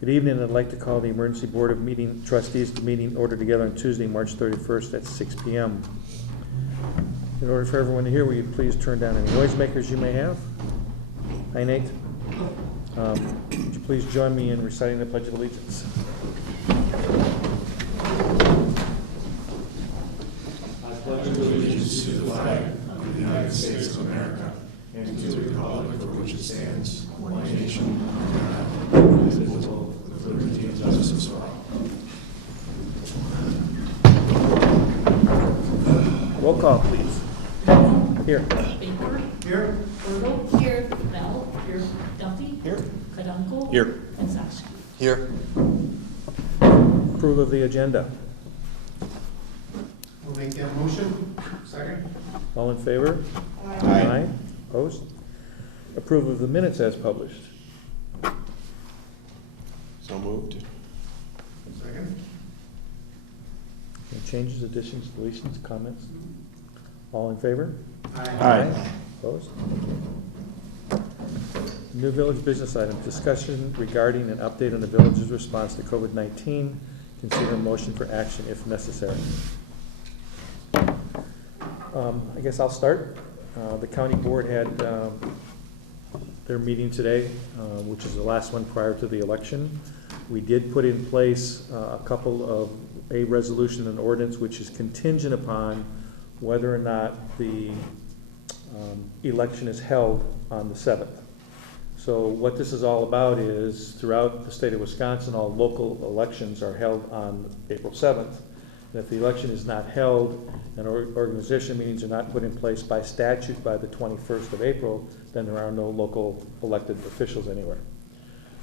Good evening. I'd like to call the Emergency Board of Trustees meeting order together on Tuesday, March 31st at 6 p.m. In order for everyone to hear, will you please turn down any noisemakers you may have? Hi, Nate. Would you please join me in reciting the Pledge of Allegiance? I pledge allegiance to the flag of the United States of America and to the republic for which it stands, one nation, under God, indivisible, with liberty and justice for all. Roll call, please. Here. Baker. Here. Bertle. Here. Bell. Here. Duffy. Here. Kadunkel. Here. And Sashi. Here. Approval of the agenda. We'll make that motion. Second. All in favor? Aye. Opposed? Approval of the minutes as published. So moved. Second. Any changes, additions, deletions, comments? All in favor? Aye. Opposed? New village business item, discussion regarding an update on the village's response to COVID-19. Consider a motion for action if necessary. I guess I'll start. The county board had their meeting today, which is the last one prior to the election. We did put in place a couple of a resolution and ordinance which is contingent upon whether or not the election is held on the 7th. So what this is all about is throughout the state of Wisconsin, all local elections are held on April 7th. And if the election is not held and organization meetings are not put in place by statute by the 21st of April, then there are no local elected officials anywhere.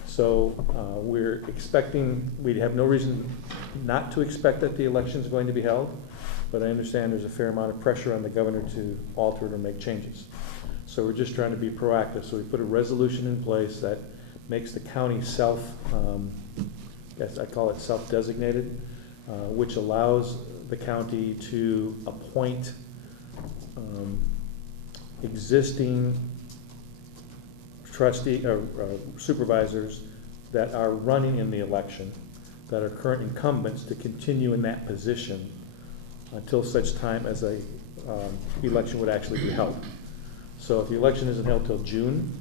So we're expecting, we have no reason not to expect that the election is going to be held, but I understand there's a fair amount of pressure on the governor to alter it or make changes. So we're just trying to be proactive. So we put a resolution in place that makes the county I call it self-designated, which allows the county to appoint existing trustee or supervisors that are running in the election, that are current incumbents, to continue in that position until such time as a election would actually be held. So if the election isn't held till June,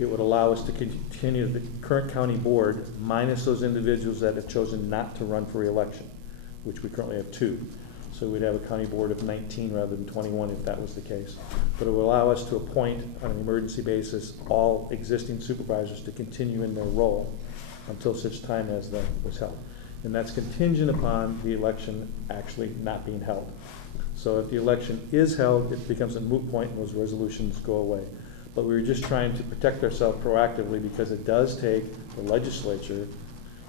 it would allow us to continue the current county board minus those individuals that have chosen not to run for re-election, which we currently have 2. So we'd have a county board of 19 rather than 21 if that was the case. But it would allow us to appoint on an emergency basis all existing supervisors to continue in their role until such time as that was held. And that's contingent upon the election actually not being held. So if the election is held, it becomes a moot point and those resolutions go away. But we were just trying to protect ourselves proactively because it does take the legislature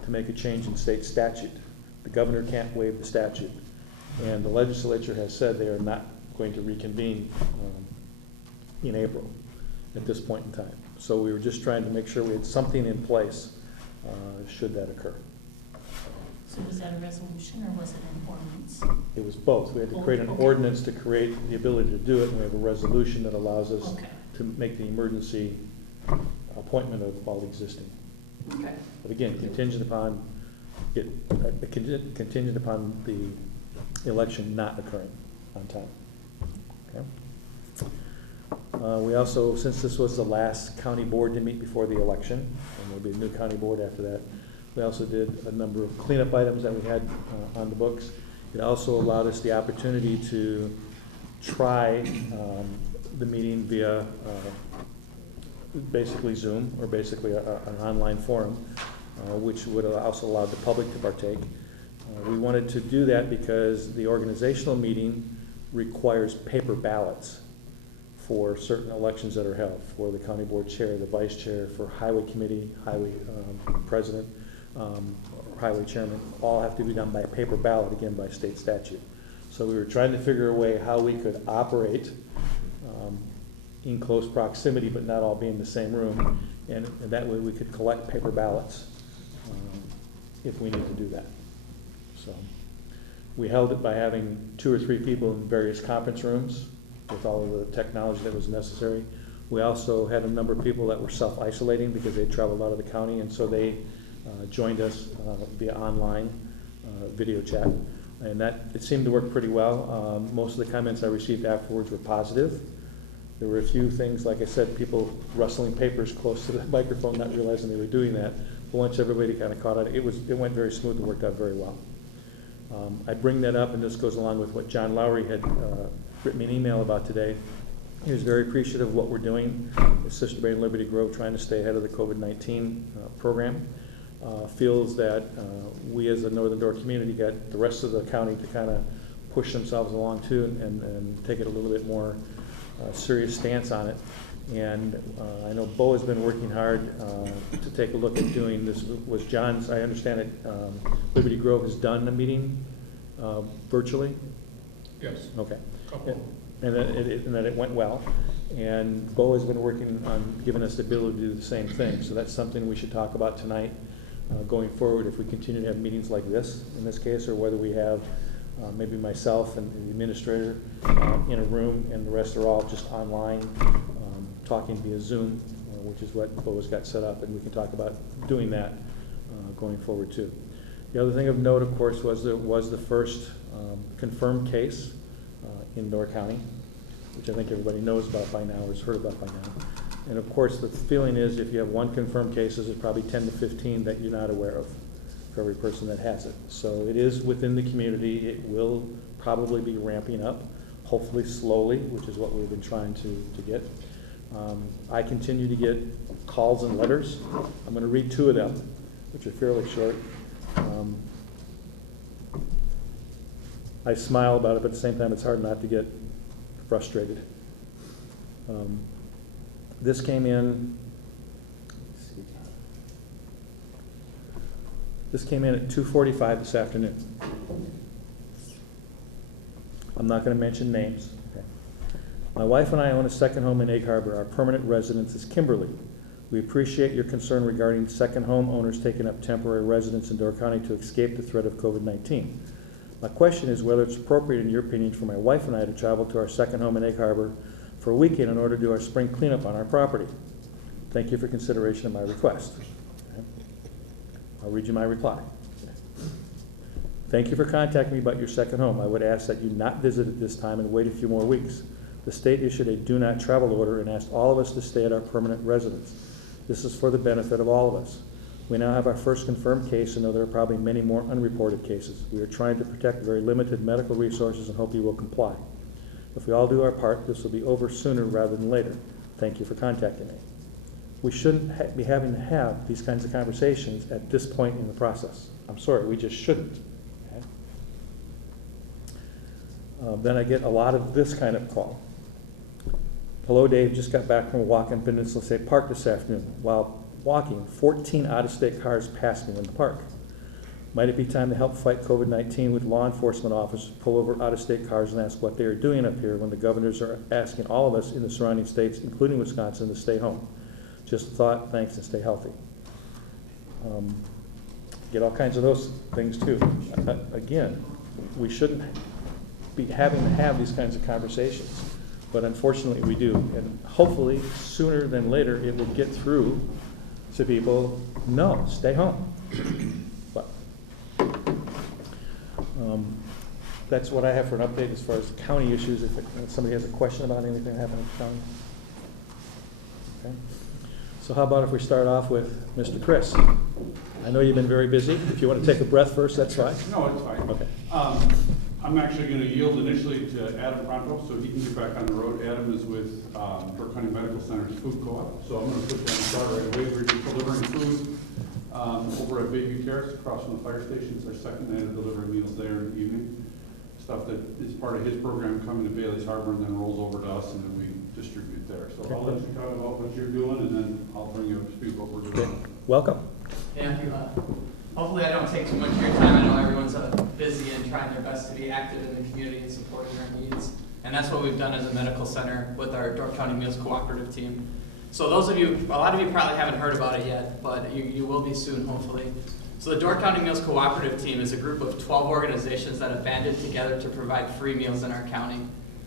to make a change in state statute. The governor can't waive the statute. And the legislature has said they are not going to reconvene in April at this point in time. So we were just trying to make sure we had something in place should that occur. So was that a resolution or was it an ordinance? It was both. We had to create an ordinance to create the ability to do it, and we have a resolution that allows us to make the emergency appointment of all existing. Okay. But again, contingent upon contingent upon the election not occurring on time. Okay. We also, since this was the last county board to meet before the election, and there'll be a new county board after that, we also did a number of cleanup items that we had on the books. It also allowed us the opportunity to try the meeting via basically Zoom or basically an online forum, which would also allow the public to partake. We wanted to do that because the organizational meeting requires paper ballots for certain elections that are held, for the county board chair, the vice chair, for highway committee, highway president, or highway chairman, all have to be done by paper ballot, again by state statute. So we were trying to figure a way how we could operate in close proximity but not all be in the same room, and that way we could collect paper ballots if we need to do that. So we held it by having 2 or 3 people in various conference rooms with all of the technology that was necessary. We also had a number of people that were self-isolating because they traveled out of the county, and so they joined us via online video chat. And it seemed to work pretty well. Most of the comments I received afterwards were positive. There were a few things, like I said, people rustling papers close to the microphone, not realizing they were doing that. But once everybody kind of caught on, it went very smooth and worked out very well. I bring that up, and this goes along with what John Lowry had written me an email about today. He was very appreciative of what we're doing at Sister Mary and Liberty Grove, trying to stay ahead of the COVID-19 program. Feels that we as a Northern Door community got the rest of the county to kind of push themselves along too and take it a little bit more serious stance on it. And I know Bo has been working hard to take a look at doing this. Was John's, I understand it, Liberty Grove has done a meeting virtually? Yes. Okay. Couple. And that it went well. And Bo has been working on giving us the ability to do the same thing. So that's something we should talk about tonight going forward, if we continue to have meetings like this in this case, or whether we have maybe myself and the administrator in a room and the rest are all just online talking via Zoom, which is what Bo has got set up, and we can talk about doing that going forward too. The other thing of note, of course, was there was the first confirmed case in Door County, which I think everybody knows about by now or has heard about by now. And of course, the feeling is if you have one confirmed case, there's probably 10 to 15 that you're not aware of for every person that has it. So it is within the community. It will probably be ramping up, hopefully slowly, which is what we've been trying to get. I continue to get calls and letters. I'm going to read 2 of them, which are fairly short. I smile about it, but at the same time, it's hard not to get frustrated. This came in, let's see. This came in at 2:45 this afternoon. I'm not going to mention names. Okay. My wife and I own a second home in Egg Harbor. Our permanent residence is Kimberly. We appreciate your concern regarding second home owners taking up temporary residence in Door County to escape the threat of COVID-19. My question is whether it's appropriate, in your opinion, for my wife and I to travel to our second home in Egg Harbor for a weekend in order to do our spring cleanup on our property. Thank you for consideration of my request. Okay. I'll read you my reply. Thank you for contacting me about your second home. I would ask that you not visit at this time and wait a few more weeks. The state issued a do not travel order and asked all of us to stay at our permanent residence. This is for the benefit of all of us. We now have our first confirmed case and know there are probably many more unreported cases. We are trying to protect very limited medical resources and hope you will comply. If we all do our part, this will be over sooner rather than later. Thank you for contacting me. We shouldn't be having to have these kinds of conversations at this point in the process. I'm sorry, we just shouldn't. Okay? Then I get a lot of this kind of call. Hello, Dave. Just got back from a walk in Peninsula State Park this afternoon. While walking, 14 out-of-state cars passed me in the park. Might it be time to help fight COVID-19 with law enforcement officers pull over out-of-state cars and ask what they are doing up here when the governors are asking all of us in the surrounding states, including Wisconsin, to stay home? Just a thought. Thanks, and stay healthy. Get all kinds of those things too. Again, we shouldn't be having to have these kinds of conversations, but unfortunately we do. And hopefully sooner than later it will get through to people, no, stay home. But that's what I have for an update as far as county issues. If somebody has a question about anything that happened in the county. Okay. So how about if we start off with Mr. Chris? I know you've been very busy. If you want to take a breath first, that's fine. No, it's fine. Okay. I'm actually going to yield initially to Adam Pronto so he can get back on the road. Adam is with Door County Medical Center's food co-op. So I'm going to put that in start right away. We're just delivering food over at Bayview Terrace across from the fire station. It's our second night of delivering meals there in the evening. Stuff that is part of his program coming to Bailey's Harbor and then rolls over to us and then we distribute there. So I'll let you talk about what you're doing and then I'll bring you up to speed what we're doing. Welcome. Thank you. Hopefully I don't take too much of your time. I know everyone's busy and trying their best to be active in the community and supporting our needs. And that's what we've done as a medical center with our Door County Meals Cooperative team. So those of you, a lot of you probably haven't heard about it yet, but you will be soon, hopefully. So the Door County Meals Cooperative team is a group of 12 organizations that have banded together to provide free meals in our county.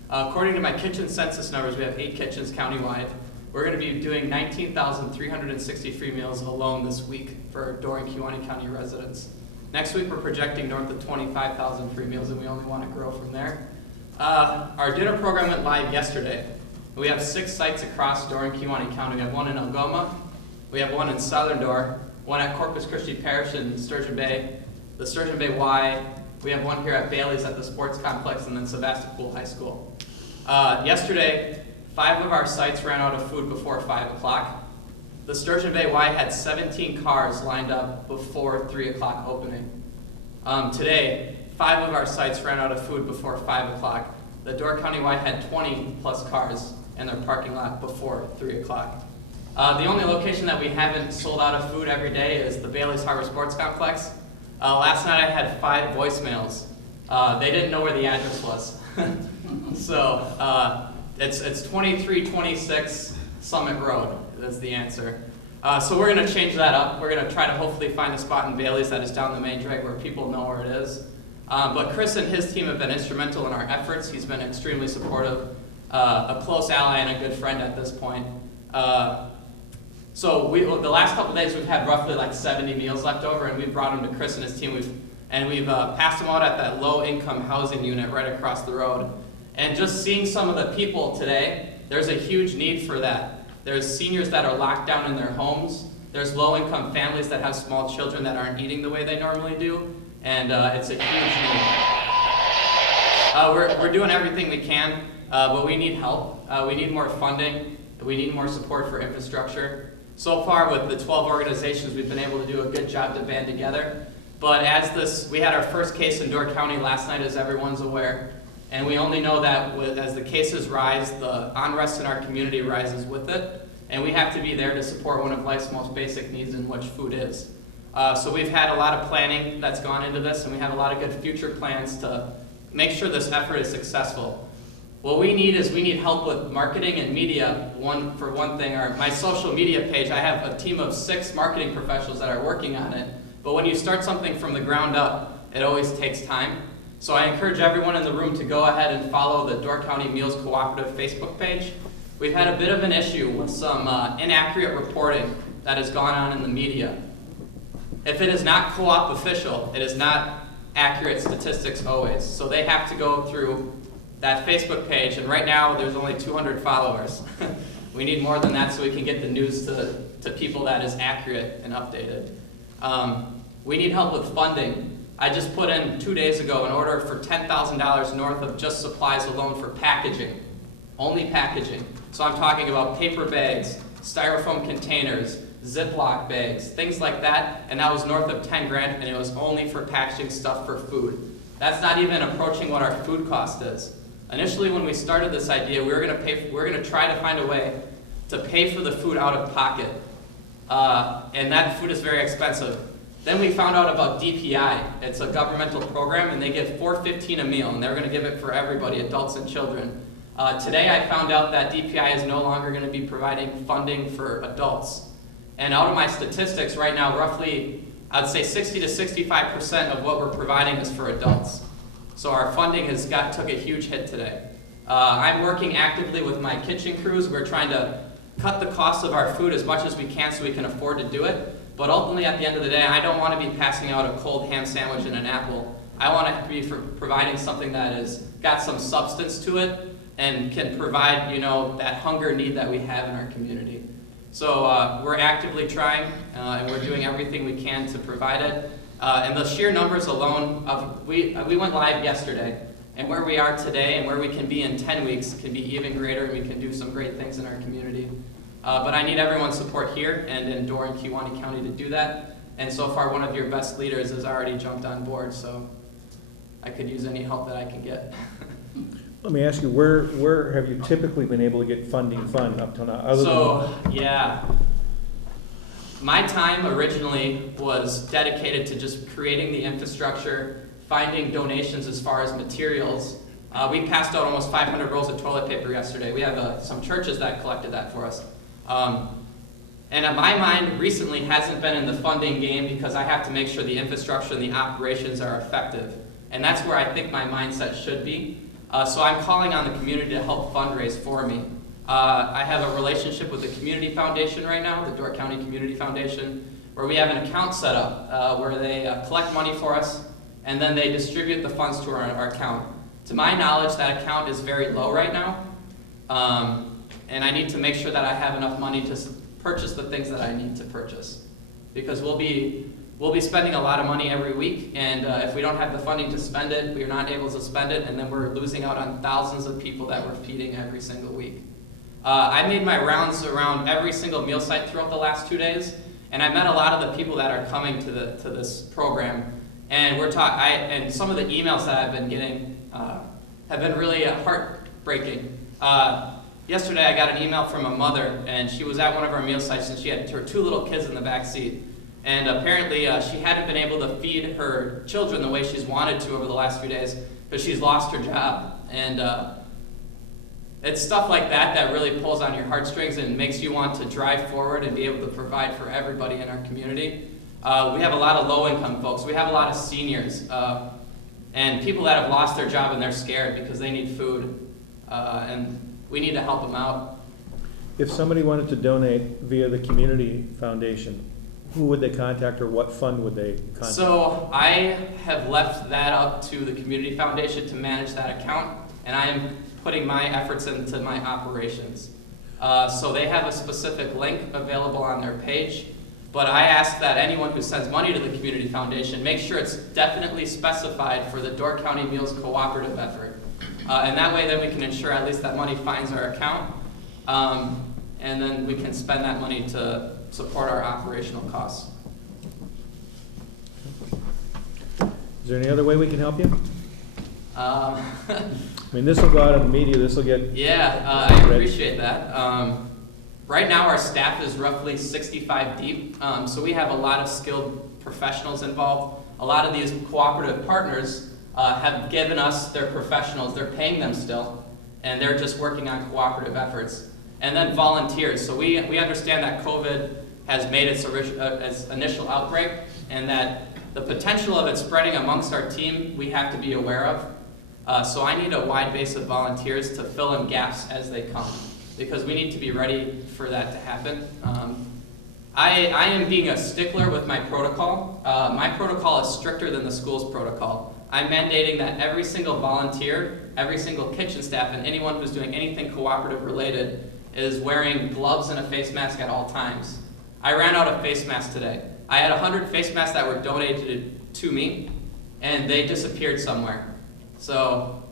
According to my kitchen census numbers, we have 8 kitchens countywide. we're going to be doing 19,363 meals alone this week for Door and Kewaunee County residents. Next week, we're projecting north of 25,000 free meals, and we only want to grow from there. Our dinner program went live yesterday. We have 6 sites across Door and Kewaunee County. We have one in Algoma, we have one in Southern Door, one at Corpus Christi Parish in Sturgeon Bay, the Sturgeon Bay Y. We have one here at Bailey's at the sports complex, and then Sebastopol High School. Yesterday, 5 of our sites ran out of food before 5 o'clock. The Sturgeon Bay Y had 17 cars lined up before 3 o'clock opening. Today, 5 of our sites ran out of food before 5 o'clock. The Door County Y had 20 plus cars in their parking lot before 3 o'clock. The only location that we haven't sold out of food every day is the Bailey's Harbor Sports Complex. Last night I had 5 voicemails. They didn't know where the address was. So it's 2326 Summit Road, that's the answer. So we're gonna change that up. We're gonna try to hopefully find a spot in Bailey's that is down the main drag where people know where it is. But Chris and his team have been instrumental in our efforts. He's been extremely supportive, a close ally and a good friend at this point. So the last couple of days we've had roughly like 70 meals left over, and we've brought them to Chris and his team. We've passed them out at that low-income housing unit right across the road. And just seeing some of the people today, there's a huge need for that. There's seniors that are locked down in their homes. There's low-income families that have small children that aren't eating the way they normally do. And it's a huge need. We're doing everything we can, but we need help. We need more funding. We need more support for infrastructure. So far with the 12 organizations, we've been able to do a good job to band together. But we had our first case in Door County last night, as everyone's aware. And we only know that as the cases rise, the unrest in our community rises with it. And we have to be there to support one of life's most basic needs, in which food is. So we've had a lot of planning that's gone into this, and we have a lot of good future plans to make sure this effort is successful. What we need help with marketing and media. For one thing, my social media page, I have a team of 6 marketing professionals that are working on it. But when you start something from the ground up, it always takes time. So I encourage everyone in the room to go ahead and follow the Door County Meals Cooperative Facebook page. We've had a bit of an issue with some inaccurate reporting that has gone on in the media. If it is not co-op official, it is not accurate statistics always. So they have to go through that Facebook page, and right now there's only 200 followers. We need more than that so we can get the news to people that is accurate and updated. We need help with funding. I just put in 2 days ago an order for $10,000 north of just supplies alone for packaging, only packaging. So I'm talking about paper bags, styrofoam containers, Ziploc bags, things like that, and that was north of 10 grand, and it was only for packaging stuff for food. That's not even approaching what our food cost is. Initially, when we started this idea, we were going to try to find a way to pay for the food out of pocket, and that food is very expensive. Then we found out about DPI. It's a governmental program, and they give $4.15 a meal, and they're going to give it for everybody, adults and children. Today, I found out that DPI is no longer going to be providing funding for adults. And out of my statistics right now, roughly, I'd say 60 to 65% of what we're providing is for adults. So our funding took a huge hit today. I'm working actively with my kitchen crews. We're trying to cut the cost of our food as much as we can so we can afford to do it. But ultimately, at the end of the day, I don't want to be passing out a cold ham sandwich and an apple. I want to be providing something that has got some substance to it and can provide, that hunger need that we have in our community. So we're actively trying, and we're doing everything we can to provide it. And the sheer numbers alone, we went live yesterday, and where we are today and where we can be in 10 weeks can be even greater, and we can do some great things in our community. But I need everyone's support here and in Door and Kewaunee County to do that. And so far, one of your best leaders has already jumped on board, so I could use any help that I can get. Let me ask you, where have you typically been able to get funding up till now? Yeah. My time originally was dedicated to just creating the infrastructure, finding donations as far as materials. We passed out almost 500 rolls of toilet paper yesterday. We have some churches that collected that for us. And my mind recently hasn't been in the funding game because I have to make sure the infrastructure and the operations are effective. And that's where I think my mindset should be. So I'm calling on the community to help fundraise for me. I have a relationship with the Community Foundation right now, the Door County Community Foundation, where we have an account set up where they collect money for us, and then they distribute the funds to our account. To my knowledge, that account is very low right now, and I need to make sure that I have enough money to purchase the things that I need to purchase. Because we'll be spending a lot of money every week, and if we don't have the funding to spend it, we're not able to spend it, and then we're losing out on thousands of people that we're feeding every single week. I made my rounds around every single meal site throughout the last 2 days, and I met a lot of the people that are coming to this program, and and some of the emails that I've been getting have been really heartbreaking. Yesterday I got an email from a mother, and she was at one of our meal sites, and she had her 2 little kids in the back seat. And apparently she hadn't been able to feed her children the way she's wanted to over the last few days because she's lost her job. And it's stuff like that that really pulls on your heartstrings and makes you want to drive forward and be able to provide for everybody in our community. We have a lot of low-income folks. We have a lot of seniors and people that have lost their job and they're scared because they need food. And we need to help them out. If somebody wanted to donate via the Community Foundation, who would they contact, or what fund would they contact? So I have left that up to the Community Foundation to manage that account, and I am putting my efforts into my operations. So they have a specific link available on their page, but I ask that anyone who sends money to the Community Foundation make sure it's definitely specified for the Door County Meals Cooperative effort. And that way then we can ensure at least that money finds our account, and then we can spend that money to support our operational costs. Is there any other way we can help you? I Yeah, mean, this will go out in the media, this will get, I appreciate that. Right now our staff is roughly 65 deep, so we have a lot of skilled professionals involved. A lot of these cooperative partners have given us their professionals, they're paying them still, and they're just working on cooperative efforts. And then volunteers. So we understand that COVID has made its initial outbreak, and that the potential of it spreading amongst our team we have to be aware of. So I need a wide base of volunteers to fill in gaps as they come, because we need to be ready for that to happen. I am being a stickler with my protocol. My protocol is stricter than the school's protocol. I'm mandating that every single volunteer, every single kitchen staff, and anyone who's doing anything cooperative related is wearing gloves and a face mask at all times. I ran out of face masks today. I had 100 face masks that were donated to me, and they disappeared somewhere. So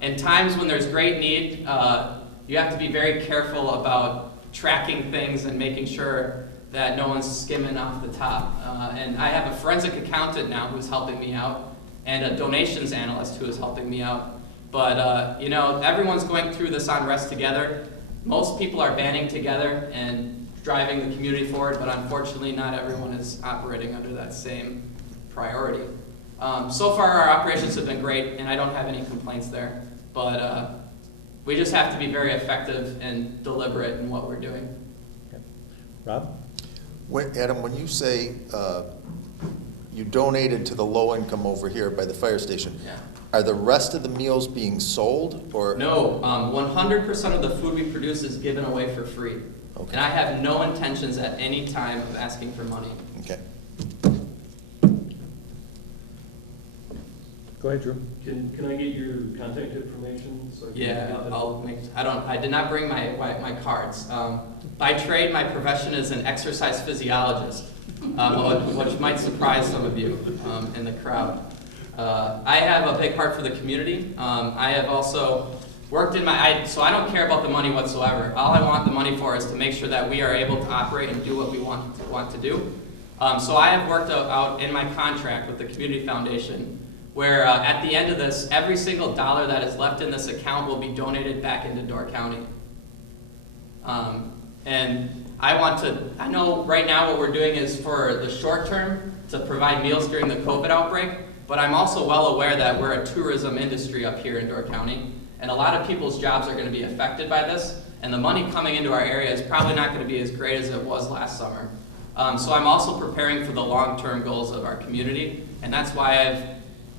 in times when there's great need, you have to be very careful about tracking things and making sure that no one's skimming off the top. And I have a forensic accountant now who's helping me out, and a donations analyst who is helping me out. But you know, everyone's going through this unrest together. Most people are banding together and driving the community forward, but unfortunately not everyone is operating under that same priority. So far our operations have been great, and I don't have any complaints there. But we just have to be very effective and deliberate in what we're doing. Rob? Adam, when you say you donated to the low income over here by the fire station, Yeah. are the rest of the meals being sold, or? No, 100% of the food we produce is given away for free. Okay. And I have no intentions at any time of asking for money. Okay. Go ahead, Drew. Can I get your contact information? So I can Yeah, get that? I'll make, I did not bring my cards. By trade, my profession is an exercise physiologist, which might surprise some of you in the crowd. I have a big heart for the community. I have also worked in so I don't care about the money whatsoever. All I want the money for is to make sure that we are able to operate and do what we want to do. So I have worked out in my contract with the Community Foundation where at the end of this, every single dollar that is left in this account will be donated back into Door County. And I know right now what we're doing is for the short term to provide meals during the COVID outbreak, but I'm also well aware that we're a tourism industry up here in Door County, and a lot of people's jobs are going to be affected by this, and the money coming into our area is probably not going to be as great as it was last summer. So I'm also preparing for the long-term goals of our community, and that's why I've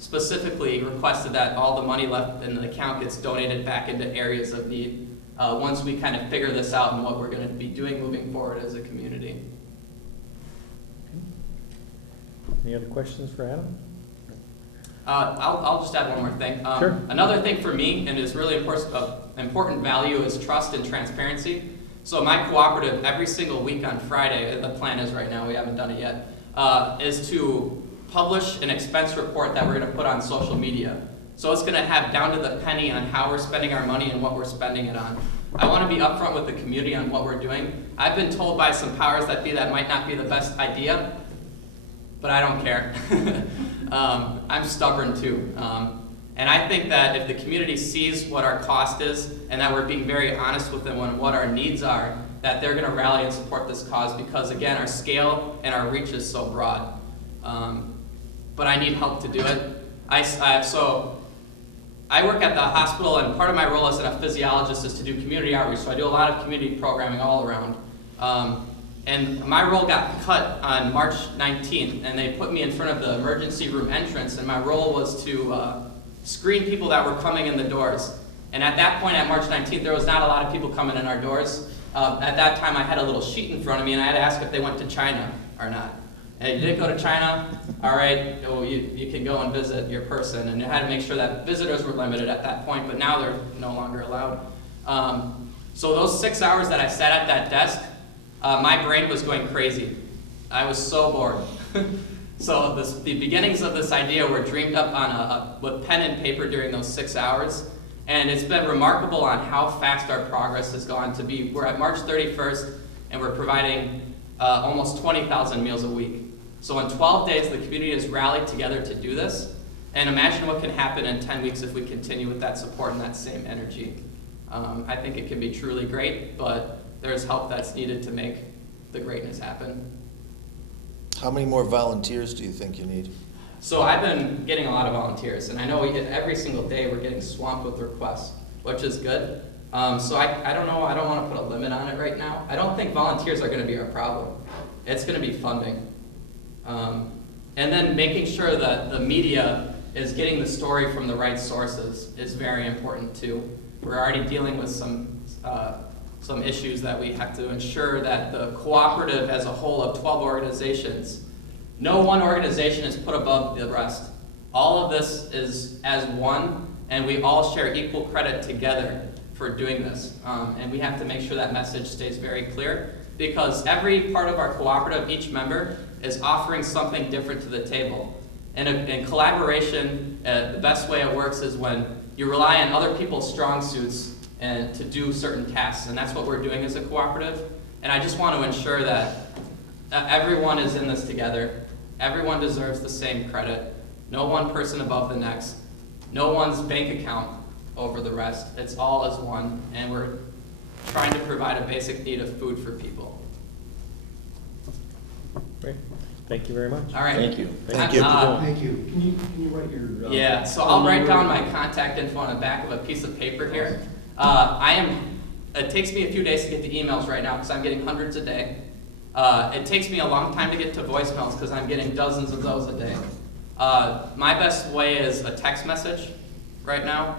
specifically requested that all the money left in the account gets donated back into areas of need. once we kind of figure this out and what we're going to be doing moving forward as a community. Any other questions for Adam? I'll just add one more thing. Sure. Another thing for me, and is really important value, is trust and transparency. So my cooperative, every single week on Friday, the plan is right now, we haven't done it yet, is to publish an expense report that we're going to put on social media. So it's going to have down to the penny on how we're spending our money and what we're spending it on. I want to be upfront with the community on what we're doing. I've been told by some powers that be that might not be the best idea, but I don't care. I'm stubborn too. And I think that if the community sees what our cost is and that we're being very honest with them on what our needs are, that they're going to rally and support this cause because, again, our scale and our reach is so broad. But I need help to do it. So I work at the hospital, and part of my role as a physiologist is to do community outreach. So I do a lot of community programming all around. And my role got cut on March 19th, and they put me in front of the emergency room entrance, and my role was to screen people that were coming in the doors. And at that point, at March 19th, there was not a lot of people coming in our doors. At that time, I had a little sheet in front of me, and I had to ask if they went to China or not. And you didn't go to China? All right, well, you can go and visit your person. And I had to make sure that visitors were limited at that point, but now they're no longer allowed. So those 6 hours that I sat at that desk, my brain was going crazy. I was so bored. So the beginnings of this idea were dreamed up with pen and paper during those 6 hours. And it's been remarkable on how fast our progress has gone to be. We're at March 31st, and we're providing almost 20,000 meals a week. So in 12 days, the community has rallied together to do this. And imagine what can happen in 10 weeks if we continue with that support and that same energy. I think it can be truly great, but there's help that's needed to make the greatness happen. How many more volunteers do you think you need? So I've been getting a lot of volunteers, and I know every single day we're getting swamped with requests, which is good. So I don't know, I don't want to put a limit on it right now. I don't think volunteers are going to be our problem. It's going to be funding. And then making sure that the media is getting the story from the right sources is very important too. We're already dealing with some issues that we have to ensure that the cooperative as a whole of 12 organizations, no one organization is put above the rest. All of this is as one, and we all share equal credit together for doing this. And we have to make sure that message stays very clear, because every part of our cooperative, each member, is offering something different to the table. And in collaboration, the best way it works is when you rely on other people's strong suits and to do certain tasks, and that's what we're doing as a cooperative. And I just want to ensure that everyone is in this together. Everyone deserves the same credit. No one person above the next. No one's bank account over the rest. It's all as one, and we're trying to provide a basic need of food for people. Great. Thank you very much. All right. Thank you. Thank you. Thank you. Can you write your... Yeah, so I'll write down my contact info on the back of a piece of paper here. It takes me a few days to get the emails right now because I'm getting hundreds a day. It takes me a long time to get to voicemails because I'm getting dozens of those a day. My best way is a text message right now.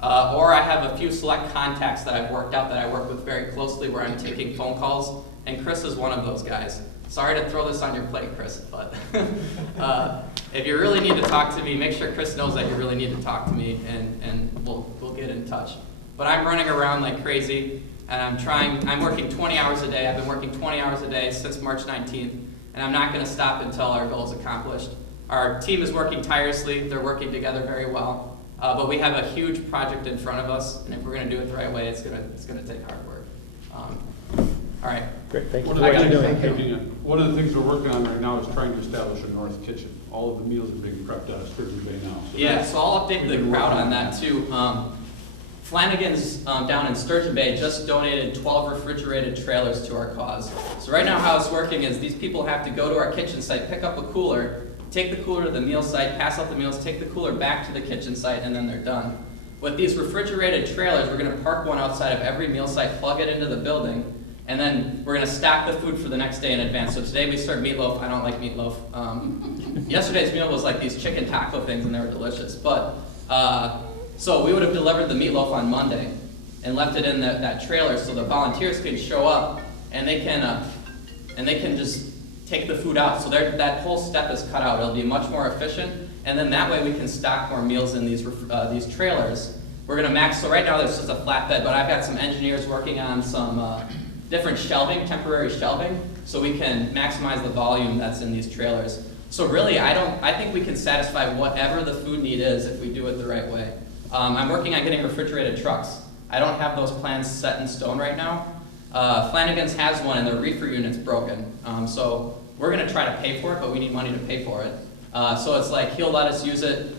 Or I have a few select contacts that I've worked out that I work with very closely where I'm taking phone calls, and Chris is one of those guys. Sorry to throw this on your plate, Chris, but if you really need to talk to me, make sure Chris knows that you really need to talk to me, and we'll get in touch. But I'm running around like crazy, and I'm working 20 hours a day. I've been working 20 hours a day since March 19th, and I'm not going to stop until our goal is accomplished. Our team is working tirelessly. They're working together very well. But we have a huge project in front of us, and if we're going to do it the right way, it's going to take hard work. All right. Great, thank you One for of what the you're things- doing. thank you. One of the things we're working on right now is trying to establish a north kitchen. All of the meals are being prepped out of Sturgeon Bay now. So Yeah, so I'll update the crowd on that too. Flanagan's down in Sturgeon Bay just donated 12 refrigerated trailers to our cause. So right now how it's working is these people have to go to our kitchen site, pick up a cooler, take the cooler to the meal site, pass out the meals, take the cooler back to the kitchen site, and then they're done. With these refrigerated trailers, we're going to park one outside of every meal site, plug it into the building, and then we're going to stack the food for the next day in advance. So today we served meatloaf. I don't like meatloaf. Yesterday's meal was like these chicken taco things, and they were delicious. But so we would have delivered the meatloaf on Monday. and left it in that trailer so the volunteers can show up and they can just take the food out. So that whole step is cut out. It'll be much more efficient, and then that way we can stock more meals in these trailers. We're gonna max, so right now there's just a flatbed, but I've got some engineers working on some different shelving, temporary shelving, so we can maximize the volume that's in these trailers. So really, I think we can satisfy whatever the food need is if we do it the right way. I'm working on getting refrigerated trucks. I don't have those plans set in stone right now. Flanagan's has one and the reefer unit's broken. So we're gonna try to pay for it, but we need money to pay for it. So it's like he'll let us use it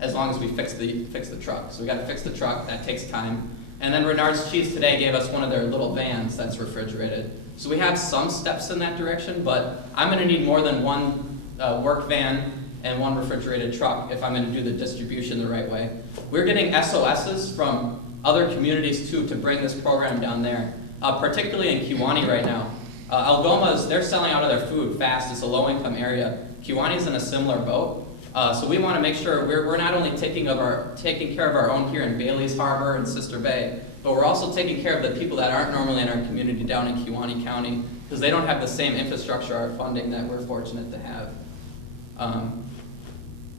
as long as we fix the truck. So we gotta fix the truck, that takes time. And then Renard's Cheese today gave us one of their little vans that's refrigerated. So we have some steps in that direction, but I'm gonna need more than one work van and one refrigerated truck if I'm gonna do the distribution the right way. We're getting SOSs from other communities too to bring this program down there, particularly in Kewanee right now. Algoma's, they're selling out of their food fast. It's a low-income area. Kewanee's in a similar boat. So we want to make sure we're not only taking care of our own here in Bailey's Harbor and Sister Bay, but we're also taking care of the people that aren't normally in our community down in Kewanee County, because they don't have the same infrastructure or funding that we're fortunate to have.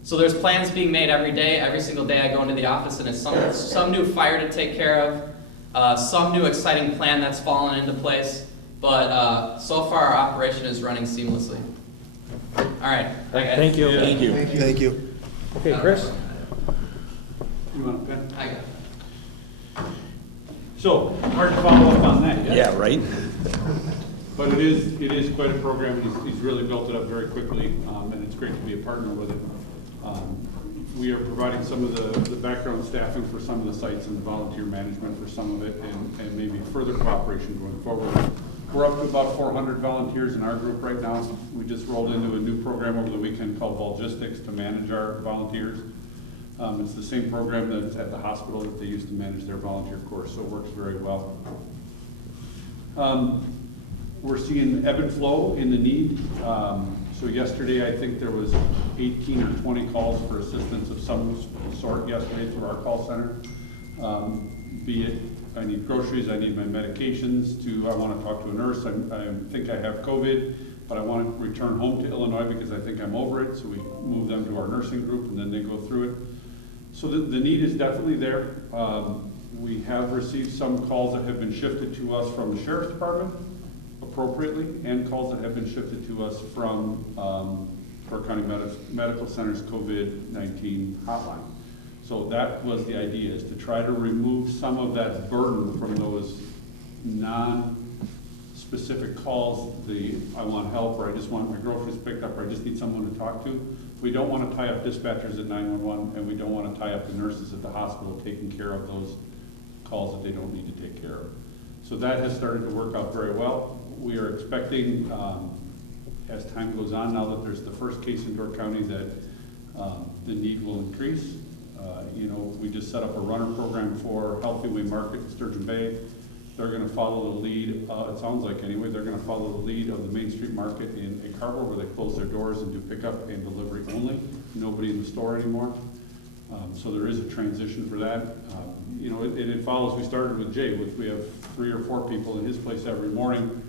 So there's plans being made every day. Every single day I go into the office and it's some new fire to take care of, some new exciting plan that's fallen into place, but so far our operation is running seamlessly. All right. Thank you. Thank you. Thank you. Okay, Chris? You want a pen? I got it. So, hard to follow up on that, yeah? Yeah, right? But it is quite a program, and he's really built it up very quickly, and it's great to be a partner with it. We are providing some of the background staffing for some of the sites and the volunteer management for some of it, and maybe further cooperation going forward. We're up to about 400 volunteers in our group right now. We just rolled into a new program over the weekend called Volgistics to manage our volunteers. It's the same program that's at the hospital that they used to manage their volunteer course, so it works very well. We're seeing ebb and flow in the need. So yesterday, I think there was 18 or 20 calls for assistance of some sort yesterday through our call center. Be it, I need groceries, I need my medications, I want to talk to a nurse, I think I have COVID, but I want to return home to Illinois because I think I'm over it, so we move them to our nursing group and then they go through it. So the need is definitely there. We have received some calls that have been shifted to us from the Sheriff's Department appropriately, and calls that have been shifted to us from Door County Medical Center's COVID-19 hotline. So that was the idea, is to try to remove some of that burden from those non-specific calls, I want help, or I just want my groceries picked up, or I just need someone to talk to. We don't want to tie up dispatchers at 911, and we don't want to tie up the nurses at the hospital taking care of those calls that they don't need to take care of. So that has started to work out very well. We are expecting, as time goes on, now that there's the first case in Door County, that the need will increase. We just set up a runner program for Healthy Way Market in Sturgeon Bay. They're going to follow the lead, it sounds like anyway, they're going to follow the lead of the Main Street Market in Egg Harbor, where they close their doors and do pickup and delivery only. Nobody in the store anymore. So there is a transition for that. It follows, we started with Jay, which we have 3 or 4 people in his place every morning.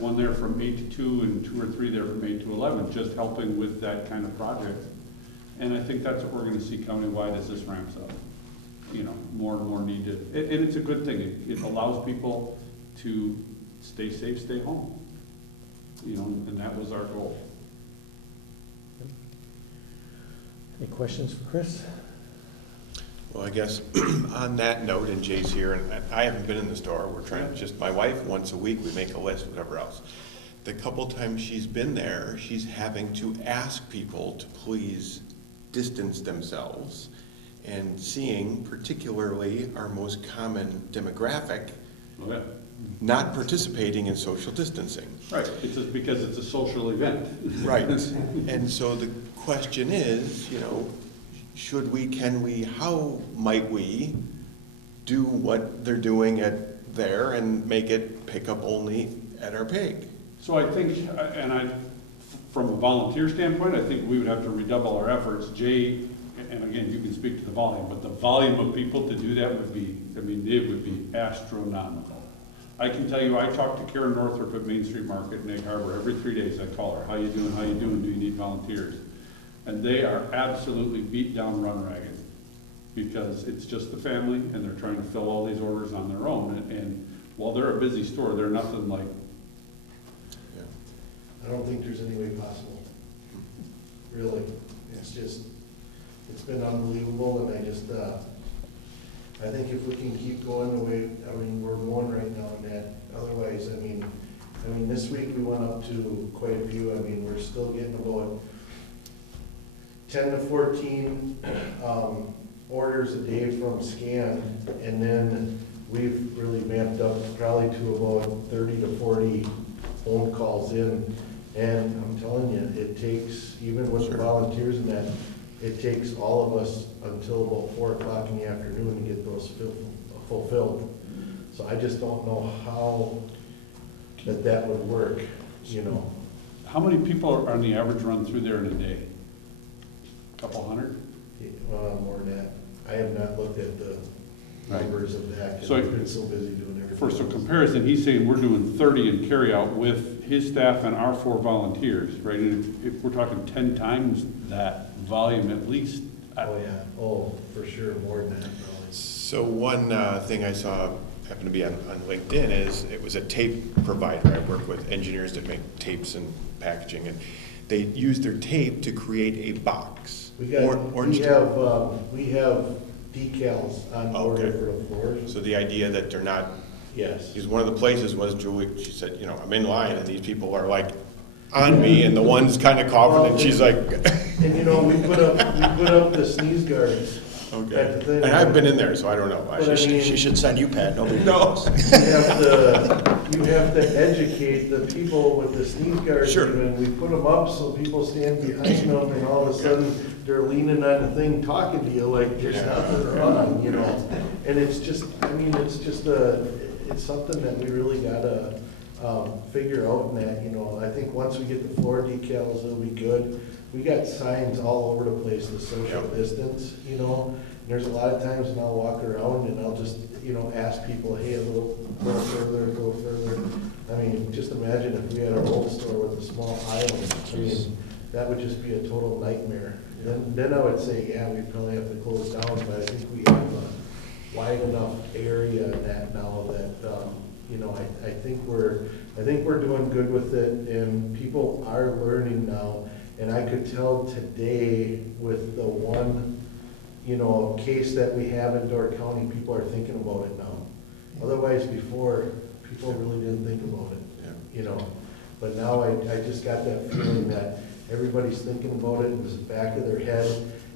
One there from 8 to 2 and 2 or 3 there from 8 to 11, just helping with that kind of project. And I think that's what we're going to see countywide as this ramps up. More and more need to, and it's a good thing. It allows people to stay safe, stay home. And that was our goal. Any questions for Chris? Well, I guess on that note, and Jay's here, and I haven't been in the store. We're trying to, just my wife, once a week, we make a list, whatever else. The couple times she's been there, she's having to ask people to please distance themselves, and seeing particularly our most common demographic Okay. not participating in social distancing. Right, it's just because it's a social event. Right. And so the question is, should we, can we, how might we do what they're doing at there and make it pick up only at our pig? So I think, from a volunteer standpoint, I think we would have to redouble our efforts. Jay and again, you can speak to the volume, but the volume of people to do that would be, I mean, it would be astronomical. I can tell you, I talk to Karen Northrup at Main Street Market in Egg Harbor every 3 days. I call her, how you doing, do you need volunteers? And they are absolutely beat down, run ragged, because it's just the family, and they're trying to fill all these orders on their own, and while they're a busy store, they're nothing like, I don't think there's any way possible. Really. It's just, it's been unbelievable, and I just, I think if we can keep going the way, I mean, we're going right now in that, otherwise, I mean, this week we went up to quite a few, I mean, we're still getting about 10 to 14 orders a day from Scan, and then we've really ramped up probably to about 30 to 40 phone calls in. And I'm telling you, it takes, even with the volunteers and that, it takes all of us until about 4 o'clock in the afternoon to get those fulfilled. So I just don't know how that would work, you know. how many people are on the average run through there in a day? Couple hundred? More than that. I have not looked at the numbers of that, because So- I've been so busy doing everything. For some comparison, he's saying we're doing 30 in carryout with his staff and our 4 volunteers, right? And if we're talking 10 times that volume at least. Oh, yeah, oh, for sure, more than that, probably. So one thing I saw happened to be on LinkedIn is it was a tape provider. I work with engineers that make tapes and packaging, and they use their tape to create a box. We got, Orange tape. we have decals on order Okay. for the floors. So the idea that they're not, Yes. because one of the places was Julie, she said, you know, I'm in line and these people are like on me and the one's kind of coughing and she's like, And you know, we put up the sneeze guards. okay. At the thing. And I've been in there, so I don't know. But I mean, She should send you, Pat, nobody No. knows. you have to educate the people with the sneeze guards. Sure. And we put them up so people stand behind them, and all of a sudden, they're leaning on the thing talking to you like there's nothing wrong, you know? And it's just, I mean, it's just it's something that we really gotta, figure out in that, you know. I think once we get the floor decals, it'll be good. We got signs all over the place, the social Yep. distance, you know. There's a lot of times when I'll walk around and I'll just, you know, ask people, hey, a little further, go further. I mean, just imagine if we had a roll store with a small island. I mean, that would just be a total nightmare. Then I would say, yeah, we'd probably have to close down, but I think we have a wide enough area in that now that, you know, I think we're doing good with it, and people are learning now. And I could tell today with the one, you know, case that we have in Door County, people are thinking about it now. Otherwise, before, people really didn't think about it, Yeah. you know. But now I just got that feeling that everybody's thinking about it in the back of their head.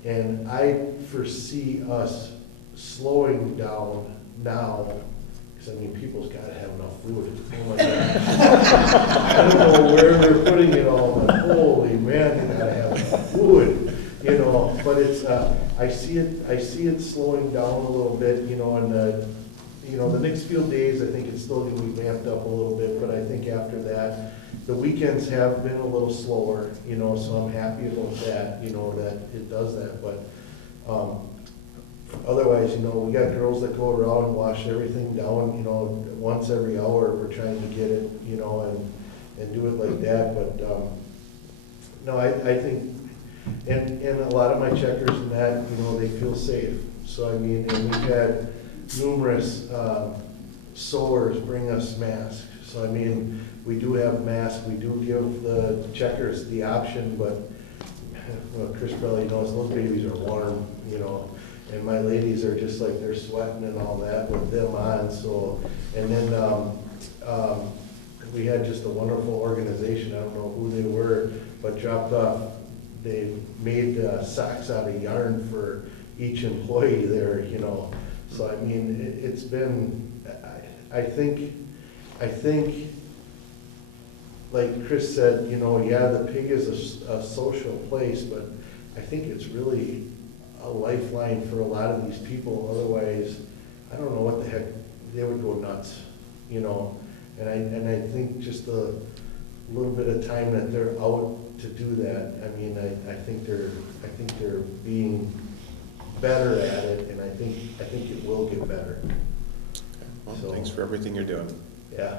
And I foresee us slowing down now, because I mean, people's gotta have enough food. Oh my God. I don't know where they're putting it all, but holy man, they gotta have enough food, you know. But it's, I see it slowing down a little bit, you know, and the next few days, I think it's still gonna be vamped up a little bit, but I think after that, the weekends have been a little slower, you know, so I'm happy about that, you know, that it does that, but, otherwise, you know, we got girls that go around and wash everything down, you know, once every hour, we're trying to get it, you know, and do it like that, but, no, I think, and a lot of my checkers and that, you know, they feel safe, so I mean, and we've had numerous, sewers bring us masks, so I mean, we do have masks, we do give the checkers the option, but, well, Chris probably knows, those babies are warm, you know, and my ladies are just like, they're sweating and all that with them on, so, and then, we had just a wonderful organization, I don't know who they were, but dropped off, they made socks out of yarn for each employee there, you know, so I mean, it's been, I think, like Chris said, you know, yeah, the pig is a social place, but I think it's really a lifeline for a lot of these people. Otherwise, I don't know what the heck, they would go nuts, you know. And I think just a little bit of time that they're out to do that. I mean, I think they're being better at it, and I think it will get better. Well, So- thanks for everything you're doing. Yeah.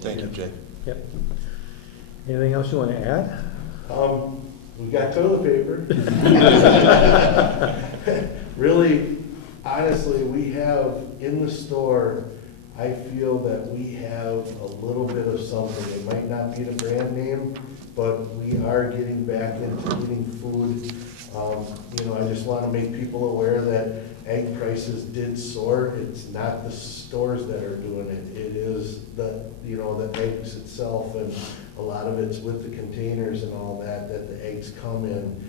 Thank you, Jay. Yep. Anything else you want to add? We got toilet paper. Really, honestly, we have in the store, I feel that we have a little bit of something. It might not be the brand name, but we are getting back into eating food. I just want to make people aware that egg prices did soar. It's not the stores that are doing it. It is the eggs itself, and a lot of it's with the containers and all that the eggs come in.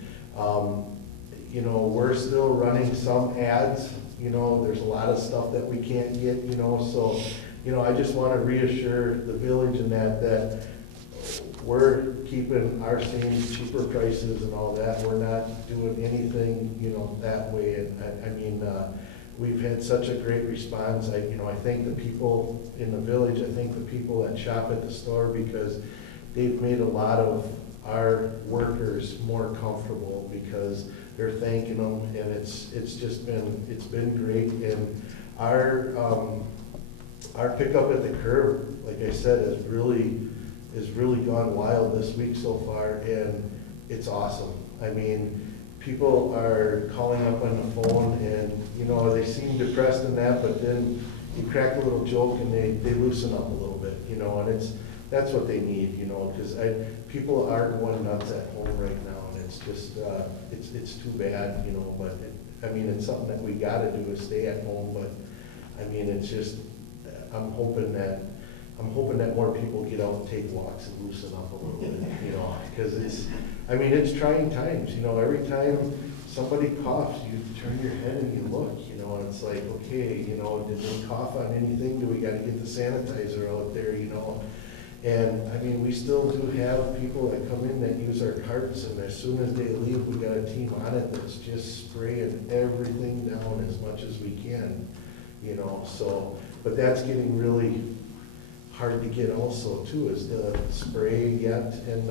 We're still running some ads. There's a lot of stuff that we can't get, so, I just want to reassure the village in that we're keeping our same cheaper prices and all that. We're not doing anything, that way. And we've had such a great response. I thank the people in the village. I thank the people that shop at the store, because they've made a lot of our workers more comfortable, because they're thanking them, and it's been great. And our pickup at the curb, like I said, has really gone wild this week so far, and it's awesome. People are calling up on the phone, and they seem depressed in that, but then you crack a little joke and they loosen up a little bit, and that's what they need, because people are going nuts at home right now, and it's just it's too bad, but it's something that we gotta do, is stay at home. But it's just, I'm hoping that more people get out and take walks and loosen up a little bit, because it's trying times. Every time somebody coughs, you turn your head and you look, and it's like, okay, did they cough on anything? Do we got to get the sanitizer out there, And we still do have people that come in that use our carts, and as soon as they leave, we got a team on it that's just spraying everything down as much as we can, So, but that's getting really hard to get also too, is the spray yet, and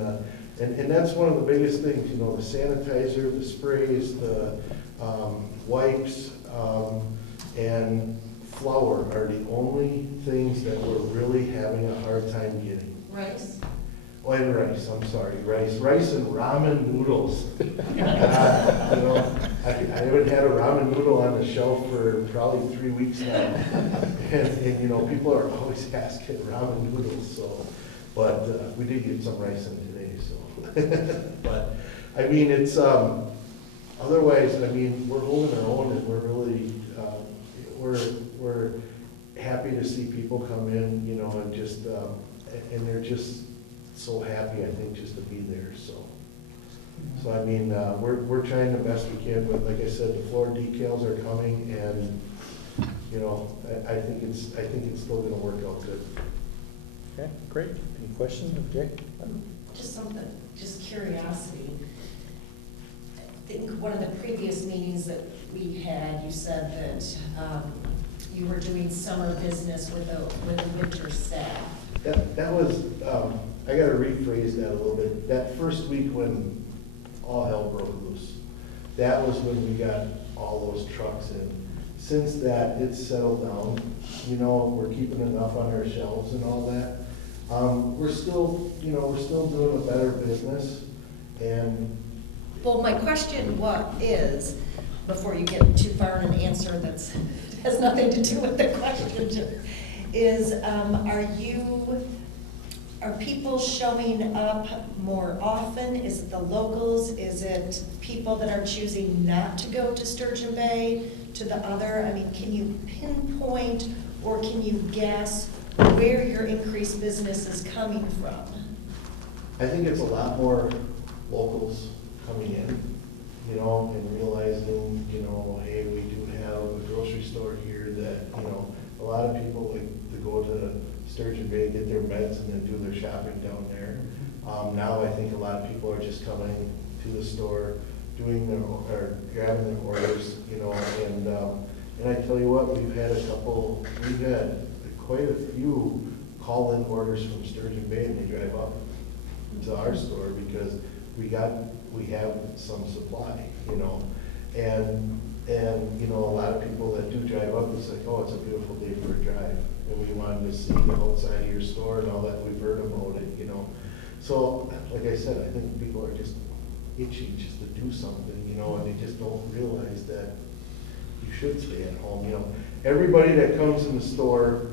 that's one of the biggest things, the sanitizer, the sprays, the wipes, and flour are the only things that we're really having a hard time getting. Rice? Oh, and rice, I'm sorry, rice and ramen noodles. I haven't had a ramen noodle on the shelf for probably 3 weeks now. And people are always asking ramen noodles, so, but we did get some rice in today, so. But, it's, otherwise, we're holding our own, and we're really, we're happy to see people come in, and just, and they're just so happy, I think, just to be there, so. So, we're trying the best we can, but like I said, the floor decals are coming, and, I think it's still gonna work out good. Okay, great. Any questions of Jay? Just curiosity. I think one of the previous meetings that we had, you said that you were doing summer business with a winter staff. That was, I gotta rephrase that a little bit. That first week when all hell broke loose, that was when we got all those trucks in. Since that, it's settled down, we're keeping enough on our shelves and all that. We're still doing a better business, and Well, my question is, before you get too far in an answer that's has nothing to do with the question, is are people showing up more often? Is it the locals? Is it people that are choosing not to go to Sturgeon Bay, to the other? Can you pinpoint, or can you guess where your increased business is coming from? I think it's a lot more locals coming in, and realizing, hey, we do have a grocery store here that, a lot of people like to go to Sturgeon Bay, get their meds, and then do their shopping down there. Now I think a lot of people are just coming to the store, grabbing their orders, and I tell you what, we've had quite a few call-in orders from Sturgeon Bay, and they drive up to our store because we have some supply, And, you know, a lot of people that do drive up, it's like, oh, it's a beautiful day for a drive. And we wanted to see the outside of your store and all that, we've heard about it, you know. So, like I said, I think people are just itchy just to do something, you know, and they just don't realize that you should stay at home, you know. Everybody that comes in the store,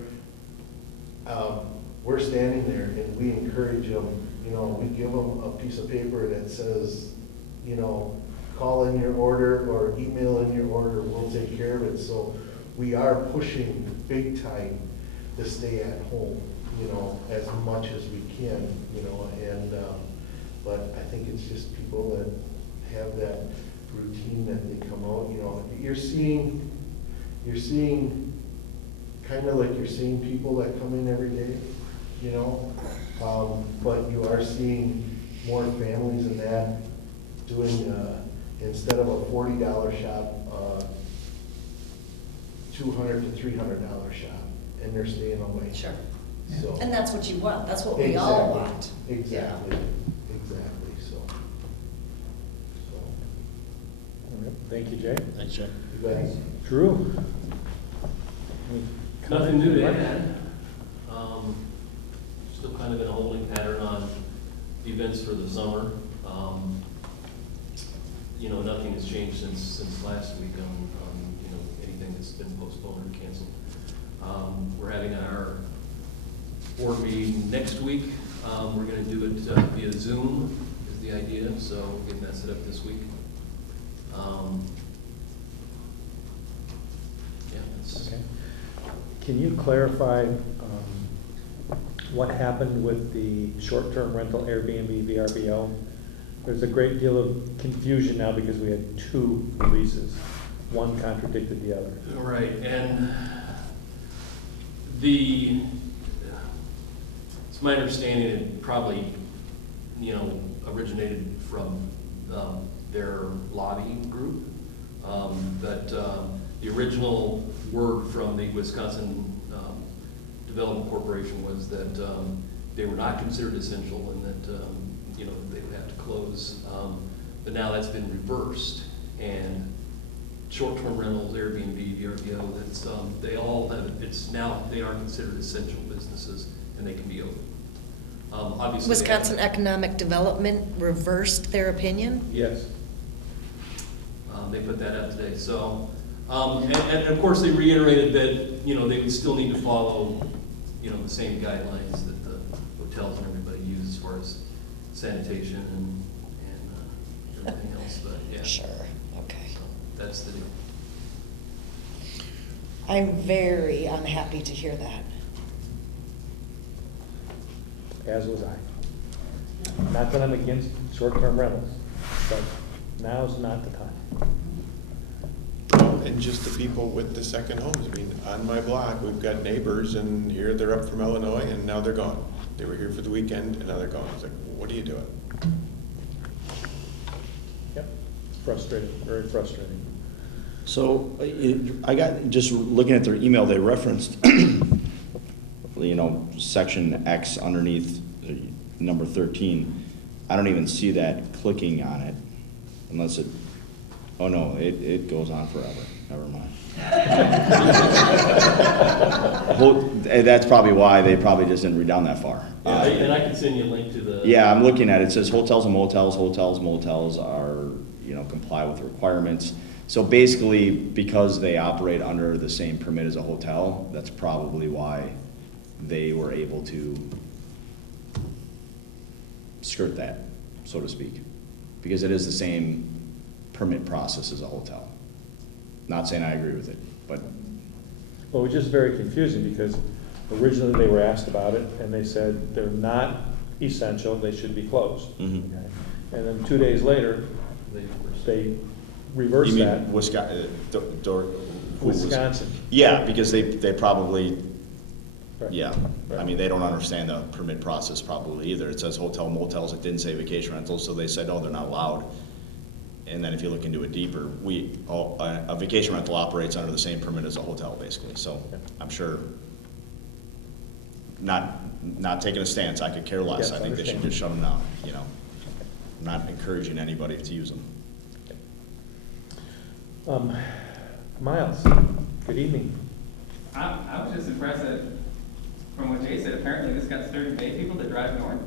we're standing there and we encourage them, you know, we give them a piece of paper that says, you know, call in your order or email in your order, we'll take care of it. So we are pushing big time to stay at home, you know, as much as we can, you know, and, but I think it's just people that have that routine that they come out, you know, you're seeing kind of like you're seeing people that come in every day, you know, but you are seeing more families than that doing, instead of a $40 shop, $200 to $300 shop, and they're staying away. Sure. So. And that's what you want, that's what we all Exactly. want. Exactly, exactly, so. All right, thank you, Jay. Thanks, Jay. You guys. Drew? Any Nothing new to comments? add. Still kind of in a holding pattern on events for the summer. You know, nothing has changed since last week on, you know, anything that's been postponed or canceled. We're having our board meeting next week. We're gonna do it via Zoom is the idea, so we're getting that set up this week. Yeah, that's. Okay. Can you clarify what happened with the short-term rental Airbnb VRBO? There's a great deal of confusion now because we had two releases. One contradicted the other. Right, and it's my understanding it probably, you know, originated from their lobby group. But the original word from the Wisconsin Development Corporation was that they were not considered essential and that, you know, they would have to close. But now that's been reversed, and short-term rentals, Airbnb, VRBO, that's, they all have, it's now, they are considered essential businesses and they can be open. Obviously. Wisconsin Economic Development reversed their opinion? Yes. They put that out today, so, and of course they reiterated that, you know, they would still need to follow, you know, the same guidelines that the hotels and everybody use as far as sanitation and everything else, but yeah. Sure, okay. So that's the deal. I'm very unhappy to hear that. As was I. Not that I'm against short-term rentals, but now's not the time. And just the people with the second homes. I mean, on my block, we've got neighbors, and here they're up from Illinois, and now they're gone. They were here for the weekend, and now they're gone. It's like, what are you doing? Yep, frustrating, very frustrating. So, I got, just looking at their email, they referenced, you know, section X underneath number 13. I don't even see that clicking on it unless it, oh no, it goes on forever. Never mind. That's probably why they probably just didn't read down that far. Yeah, and I can send you a link to the. Yeah, I'm looking at it. It says hotels and motels, motels are, you know, comply with the requirements. So basically, because they operate under the same permit as a hotel, that's probably why they were able to skirt that, so to speak. Because it is the same permit process as a hotel. Not saying I agree with it, but. Well, it was just very confusing because originally they were asked about it and they said they're not essential, they should be closed. Mhm. Okay? And then 2 days later, they reversed You that. mean Wisconsin? Wisconsin. Yeah, because they probably, Right. yeah. Right. I mean, they don't understand the permit process probably either. It says hotel, motels, it didn't say vacation rentals, so they said, oh, they're not allowed. And then if you look into it deeper, a vacation rental operates under the same permit as a hotel, basically. So I'm sure, not taking a stance, I could care less. Yes, I think they should understand. just shut them down, you know. I'm not encouraging anybody to use them. Miles, good evening. I was just impressed that, from what Jay said, apparently this got Sturgeon Bay people that drive north.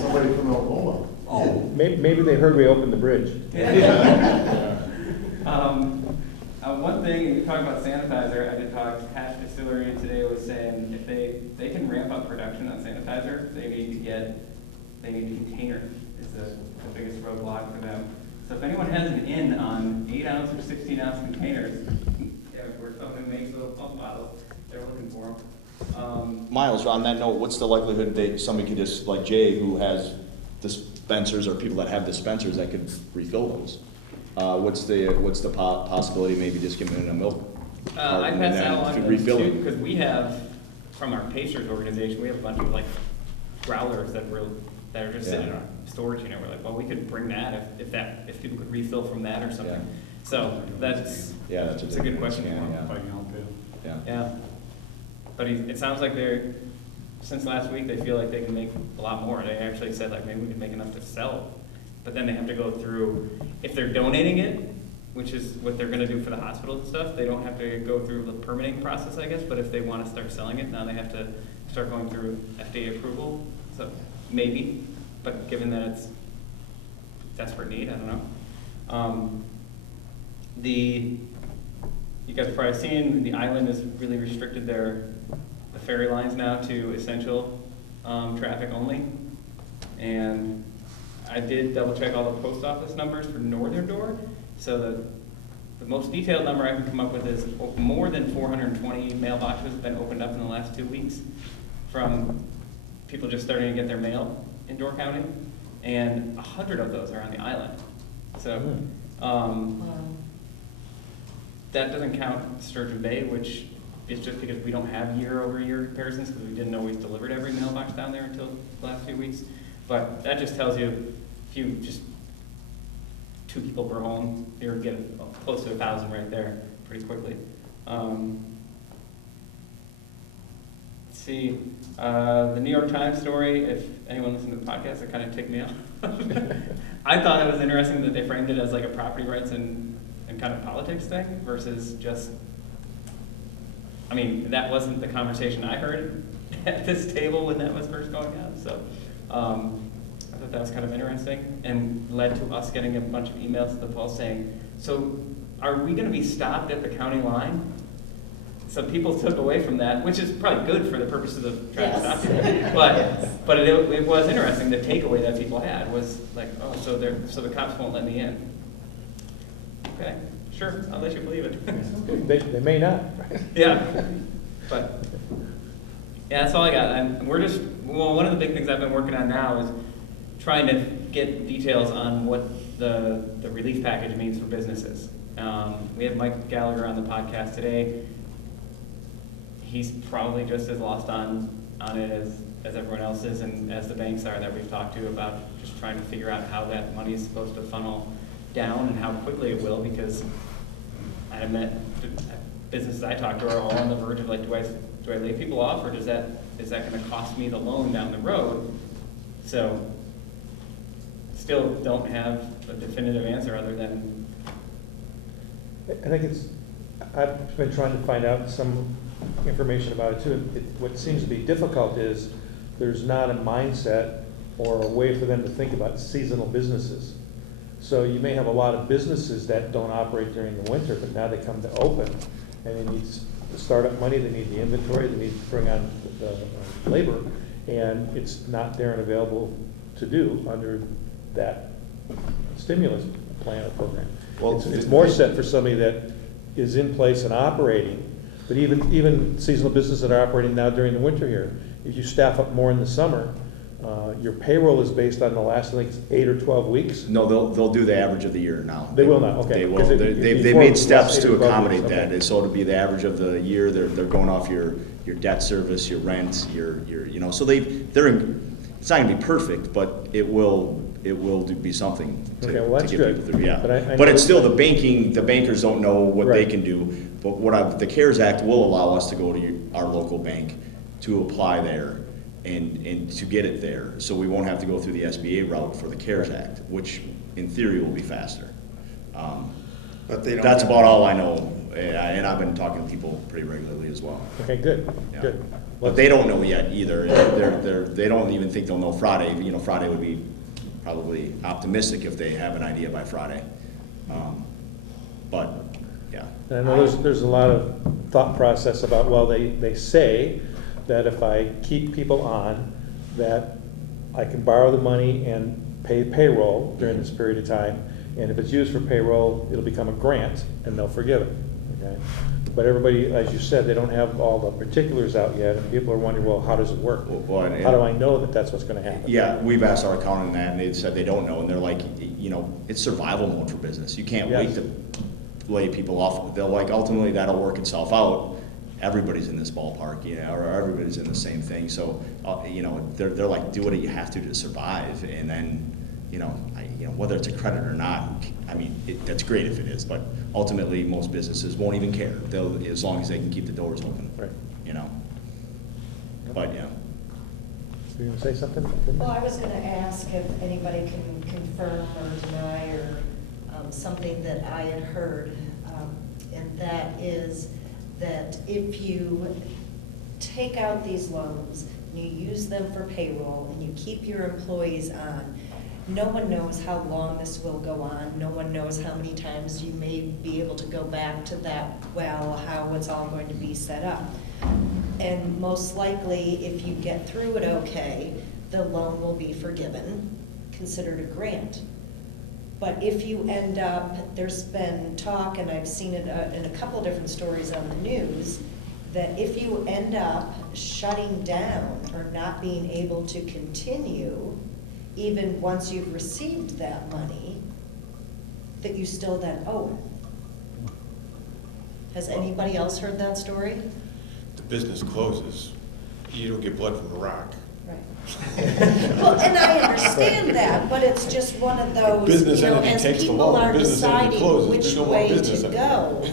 Somebody from Oklahoma. Maybe they heard we opened the bridge. One thing, you talk about sanitizer, I did talk, Hatch Distillery today was saying if they can ramp up production on sanitizer, they need a container is the biggest roadblock for them. So if anyone has an in on 8-ounce or 16-ounce containers, where someone makes little pump bottles, they're looking for them. Miles, on that note, what's the likelihood that somebody could just, like Jay, who has dispensers, or people that have dispensers that could refill those? What's the possibility, maybe just giving it a milk? I carton pass and that then along to to them refill too, it? because we have, from our Pacers organization, we have a bunch of like growlers that are just sitting in our storage unit. We're like, well, we could bring that if people could refill from that or something. Yeah. So that's a good question. Yeah. But it sounds like since last week, they feel like they can make a lot more. They actually said like maybe we can make enough to sell. But then they have to go through, if they're donating it, which is what they're gonna do for the hospital and stuff, they don't have to go through the permitting process, I guess, but if they wanna start selling it, now they have to start going through FDA approval, so maybe, but given that it's desperate need, I don't know. You guys have probably seen, the island has really restricted the ferry lines now to essential traffic only, and I did double check all the post office numbers for Northern Door. So the most detailed number I can come up with is more than 420 mailboxes have been opened up in the last 2 weeks from people just starting to get their mail in Door County, and 100 of those are on the island. So that doesn't count Sturgeon Bay, which is just because we don't have year-over-year comparisons because we didn't always delivered every mailbox down there until the last few weeks. But that just tells you, if you just 2 people per home, you're getting close to 1,000 right there pretty quickly. Let's see, the New York Times story, if anyone listened to the podcast, it kind of ticked me off. I thought it was interesting that they framed it as like a property rights and kind of politics thing versus just, I mean, that wasn't the conversation I heard at this table when that was first going on, so. I thought that was kind of interesting and led to us getting a bunch of emails to the Pulse saying, so are we gonna be stopped at the county line? So people took away from that, which is probably good for the purposes of trying to stop people. But it was interesting, the takeaway that people had was like, oh, so the cops won't let me in. Okay, sure, I'll let you believe it. They may not. Yeah, but yeah, that's all I got. And one of the big things I've been working on now is trying to get details on what the relief package means for businesses. We had Mike Gallagher on the podcast today. He's probably just as lost on it as everyone else is, and as the banks are that we've talked to about just trying to figure out how that money is supposed to funnel down and how quickly it will, because I met businesses I talked to are all on the verge of like, do I lay people off, or is that going to cost me the loan down the road? So still don't have a definitive answer other than. I think I've been trying to find out some information about it too. What seems to be difficult is there's not a mindset or a way for them to think about seasonal businesses. So you may have a lot of businesses that don't operate during the winter, but now they come to open, and they need the startup money, they need the inventory, they need to bring on the labor, and it's not there and available to do under that stimulus plan or program. Well, It's more set for somebody that is in place and operating, but even seasonal businesses that are operating now during the winter here, if you staff up more in the summer, your payroll is based on the last, I think it's 8 or 12 weeks. No, they'll do the average of the year now. They will not, okay. They will. 'Cause They've before made it was steps last 8 to or 12 accommodate weeks, that. okay. So it'll be the average of the year. They're going off your debt service, your rent, your so it's not gonna be perfect, but it will be something to Okay, well, that's get good. people through, yeah. But I But know- it's still the bankers don't know what they Right. can do. But the CARES Act will allow us to go to our local bank to apply there and to get it there. So we won't have to go through the SBA route for the CARES Act, which in theory will be faster. But they don't. That's about all I know, and I've been talking to people pretty regularly as well. Okay, good, Yeah. good. But they don't know yet either. They don't even think they'll know Friday. You know, Friday would be probably optimistic if they have an idea by Friday. But, yeah. And I know there's a lot of thought process about, well, they say that if I keep people on, that I can borrow the money and pay payroll during this period of time, and if it's used for payroll, it'll become a grant, and they'll forgive it, okay? But everybody, as you said, they don't have all the particulars out yet, and people are wondering, well, how does it work? Well, and- How do I know that that's what's gonna happen? Yeah, we've asked our accountant that, and they said they don't know, and they're like, you know, it's survival mode for business. You can't wait Yes. to lay people off. They're like, ultimately, that'll work itself out. Everybody's in this ballpark, you know, or everybody's in the same thing. So, you know, they're like, do what you have to survive, and then, you know, whether it's a credit or not, I mean, that's great if it is, but ultimately, most businesses won't even care. They'll, as long as they can keep the doors open, Right. you know. But, yeah. You gonna say something? Well, I was gonna ask if anybody can confirm or deny or something that I had heard, and that is that if you take out these loans, and you use them for payroll, and you keep your employees on, no one knows how long this will go on. No one knows how many times you may be able to go back to that well, how it's all going to be set up. And most likely, if you get through it okay, the loan will be forgiven, considered a grant. But if you end up, there's been talk, and I've seen it in a couple different stories on the news, that if you end up shutting down or not being able to continue, even once you've received that money, that you still then owe it. Has anybody else heard that story? The business closes, you don't get blood from a rock. Right. Well, and I understand that, but it's just one of those, Business you know, entity as takes the people loan, are business entity deciding closes, which there's no more way business to anymore. go,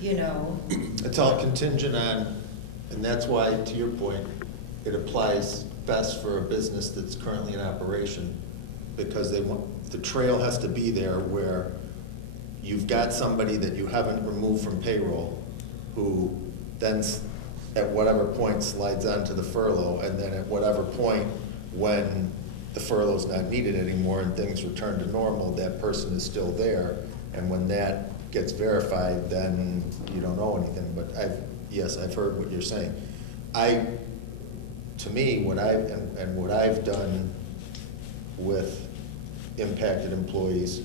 you know. It's all contingent on, and that's why, to your point, it applies best for a business that's currently in operation, because they want, the trail has to be there where you've got somebody that you haven't removed from payroll, who then at whatever point slides onto the furlough, and then at whatever point when the furlough's not needed anymore and things return to normal, that person is still there, and when that gets verified, then you don't owe anything. But yes, I've heard what you're saying. To me, what I've done with impacted employees,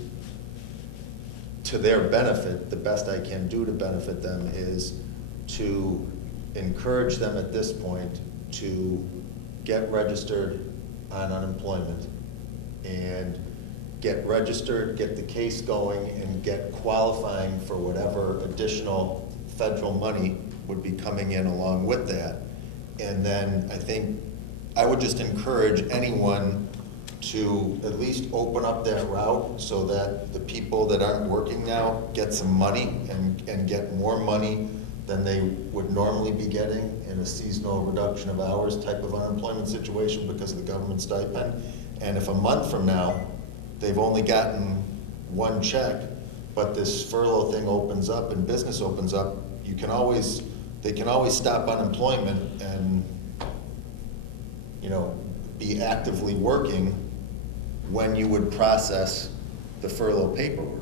to their benefit, the best I can do to benefit them is to encourage them at this point to get registered on unemployment and get registered, get the case going, and get qualifying for whatever additional federal money would be coming in along with that. And then I think I would just encourage anyone to at least open up that route so that the people that aren't working now get some money and get more money than they would normally be getting in a seasonal reduction of hours type of unemployment situation because of the government stipend. And if a month from now, they've only gotten one check, but this furlough thing opens up and business opens up, they can always stop unemployment and, you know, be actively working when you would process the furlough paperwork.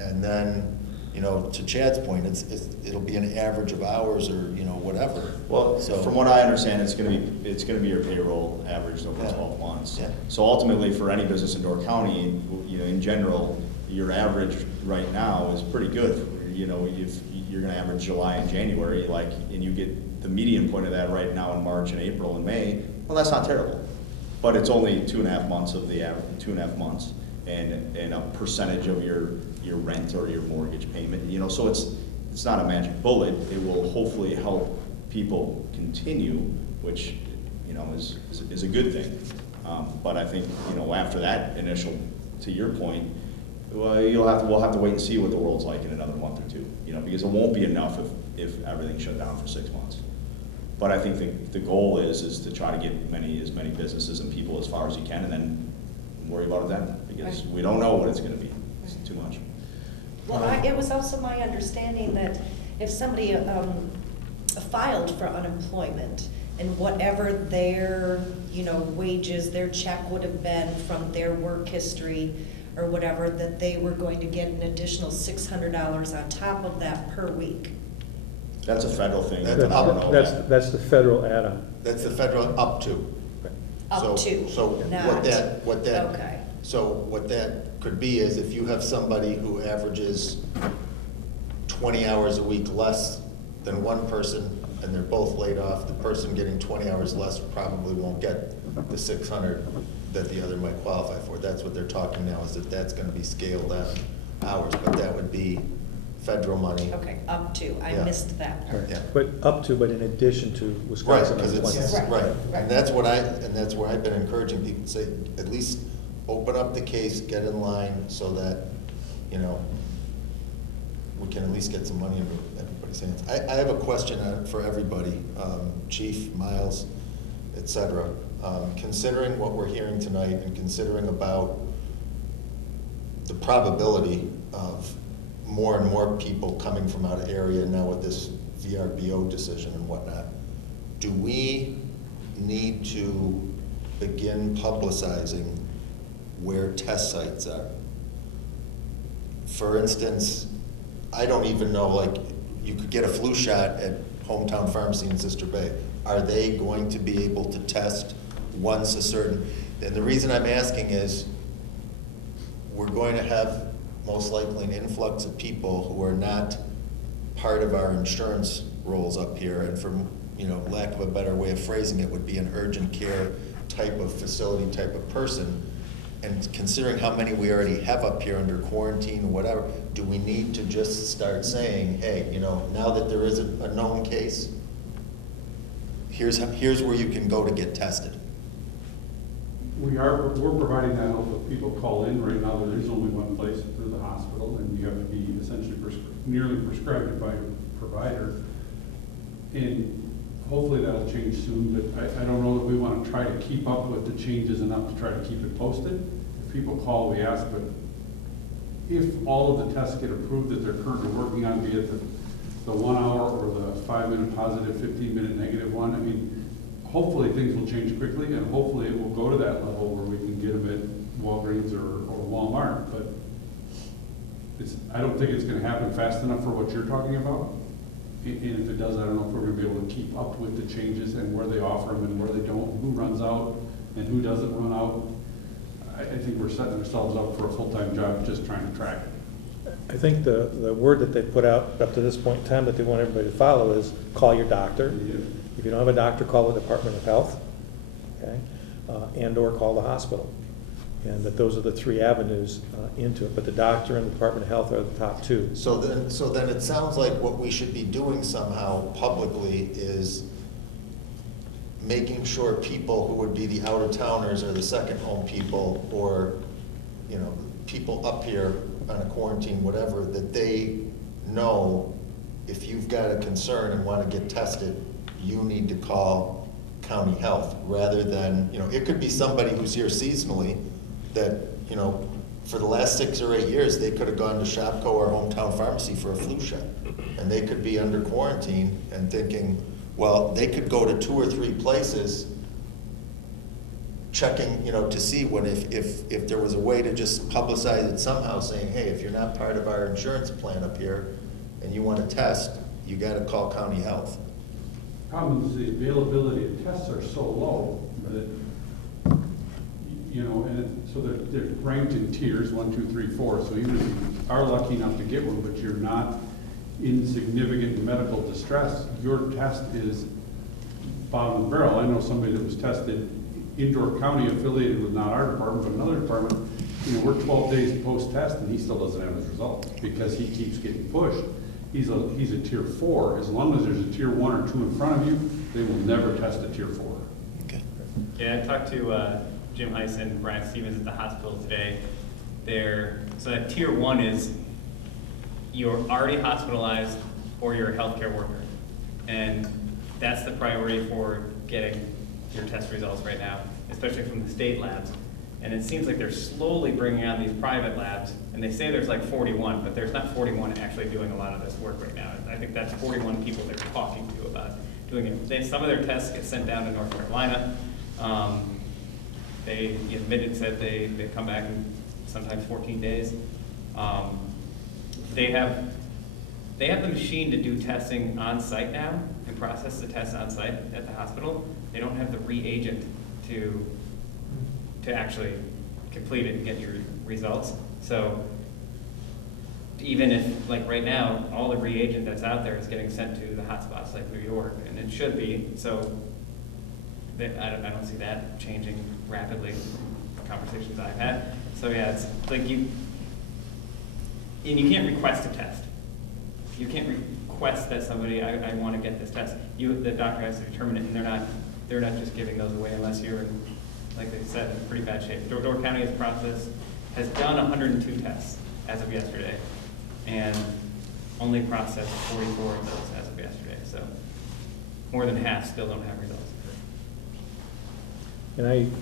And then, you know, to Chad's point, it'll be an average of hours or, you know, whatever. Well, So- from what I understand, it's gonna be your payroll averaged over Yeah. 12 months. Yeah. So ultimately, for any business in Door County, you know, in general, your average right now is pretty good. You know, if you're gonna average July and January, and you get the median point of that right now in March and April and May, well, that's not terrible. But it's only 2.5 months of the average, 2.5 months, and a percentage of your rent or your mortgage payment, you know, so it's not a magic bullet. It will hopefully help people continue, which, you know, is a good thing. But I think, you know, after that initial, to your point, well, we'll have to wait and see what the world's like in another month or two, you know, because it won't be enough if everything shut down for 6 months. But I think the goal is to try to get as many businesses and people as far as you can, and then worry about it then, because we don't know what it's gonna be. It's too much. Well, it was also my understanding that if somebody filed for unemployment and whatever their, wages, their check would have been from their work history or whatever, that they were going to get an additional $600 on top of that per week. That's a federal thing. I That's don't know that. That's the federal add-on. That's the federal up to. Up to, So not- what that, Okay. so what that could be is if you have somebody who averages 20 hours a week less than one person, and they're both laid off, the person getting 20 hours less probably won't get the 600 that the other might qualify for. That's what they're talking now, is that that's gonna be scaled down hours, but that would be federal money. Okay, up to, I Yeah. missed that part. Yeah. But up to, but in addition to Right, Wisconsin because it's, unemployment. Right, right, right. and that's where I've been encouraging people to say, at least open up the case, get in line, so that, we can at least get some money into everybody's hands. I have a question for everybody, Chief, Miles, et cetera. Considering what we're hearing tonight and considering about the probability of more and more people coming from out of area now with this VRBO decision and whatnot, do we need to begin publicizing where test sites are? For instance, I don't even know, like, you could get a flu shot at Hometown Pharmacy in Sister Bay. Are they going to be able to test once a certain, and the reason I'm asking is, we're going to have most likely an influx of people who are not part of our insurance rolls up here, and for, lack of a better way of phrasing it, would be an urgent care type of facility, type of person. And considering how many we already have up here under quarantine or whatever, do we need to just start saying, hey, now that there is a known case, here's where you can go to get tested? We're providing that help if people call in. Right now, there is only one place through the hospital, and you have to be essentially nearly prescribed by a provider. And hopefully that'll change soon, but I don't know that we want to try to keep up with the changes enough to try to keep it posted. If people call, we ask, but if all of the tests get approved that they're currently working on, be it the 1 hour or the 5-minute positive, 15-minute negative one, hopefully things will change quickly, and hopefully it will go to that level where we can get them at Walgreens or Walmart, but I don't think it's gonna happen fast enough for what you're talking about. And if it does, I don't know if we're gonna be able to keep up with the changes and where they offer them and where they don't, who runs out and who doesn't run out. I think we're setting ourselves up for a full-time job just trying to track it. I think the word that they put out up to this point in time that they want everybody to follow is call your doctor. If you don't have a doctor, call the Department of Health, okay, and/or call the hospital. And that those are the three avenues into it. But the doctor and the Department of Health are the top two. So then it sounds like what we should be doing somehow publicly is making sure people who would be the out-of-towners or the second home people, or, people up here on a quarantine, whatever, that they know if you've got a concern and want to get tested, you need to call county health, rather than, it could be somebody who's here seasonally that, for the last 6 or 8 years, they could have gone to Shopko or Hometown Pharmacy for a flu shot. And they could be under quarantine and thinking, well, they could go to 2 or 3 places checking, to see if there was a way to just publicize it somehow, saying, hey, if you're not part of our insurance plan up here and you want to test, you got to call county health. Problem is the availability of tests are so low that, so they're ranked in tiers, 1, 2, 3, 4. So even if you are lucky enough to get one, but you're not in significant medical distress, your test is bottom of the barrel. I know somebody that was tested indoor county affiliated with not our department, but another department. We're 12 days post-test and he still doesn't have his results because he keeps getting pushed. He's a tier 4. As long as there's a tier 1 or 2 in front of you, they will never test a tier 4. Okay. Yeah, I talked to Jim Heisen, Brian Stevens at the hospital today. So that tier 1 is you're already hospitalized or you're a healthcare worker. And that's the priority for getting your test results right now, especially from the state labs. And it seems like they're slowly bringing on these private labs, and they say there's like 41, but there's not 41 actually doing a lot of this work right now. I think that's 41 people they're talking to about doing it. Some of their tests get sent down to North Carolina. They admitted, said they come back in sometimes 14 days. They have the machine to do testing on site now and process the tests on site at the hospital. They don't have the reagent to actually complete it and get your results. So even if, like right now, all the reagent that's out there is getting sent to the hotspots like New York, and it should be, so I don't see that changing rapidly, conversations I've had. So yeah, it's like and you can't request a test. You can't request that somebody, I want to get this test. The doctor has to determine it, and they're not just giving those away unless you're in, like they said, in pretty bad shape. Door County has done 102 tests as of yesterday, and only processed 44 of those as of yesterday. So more than half still don't have results. And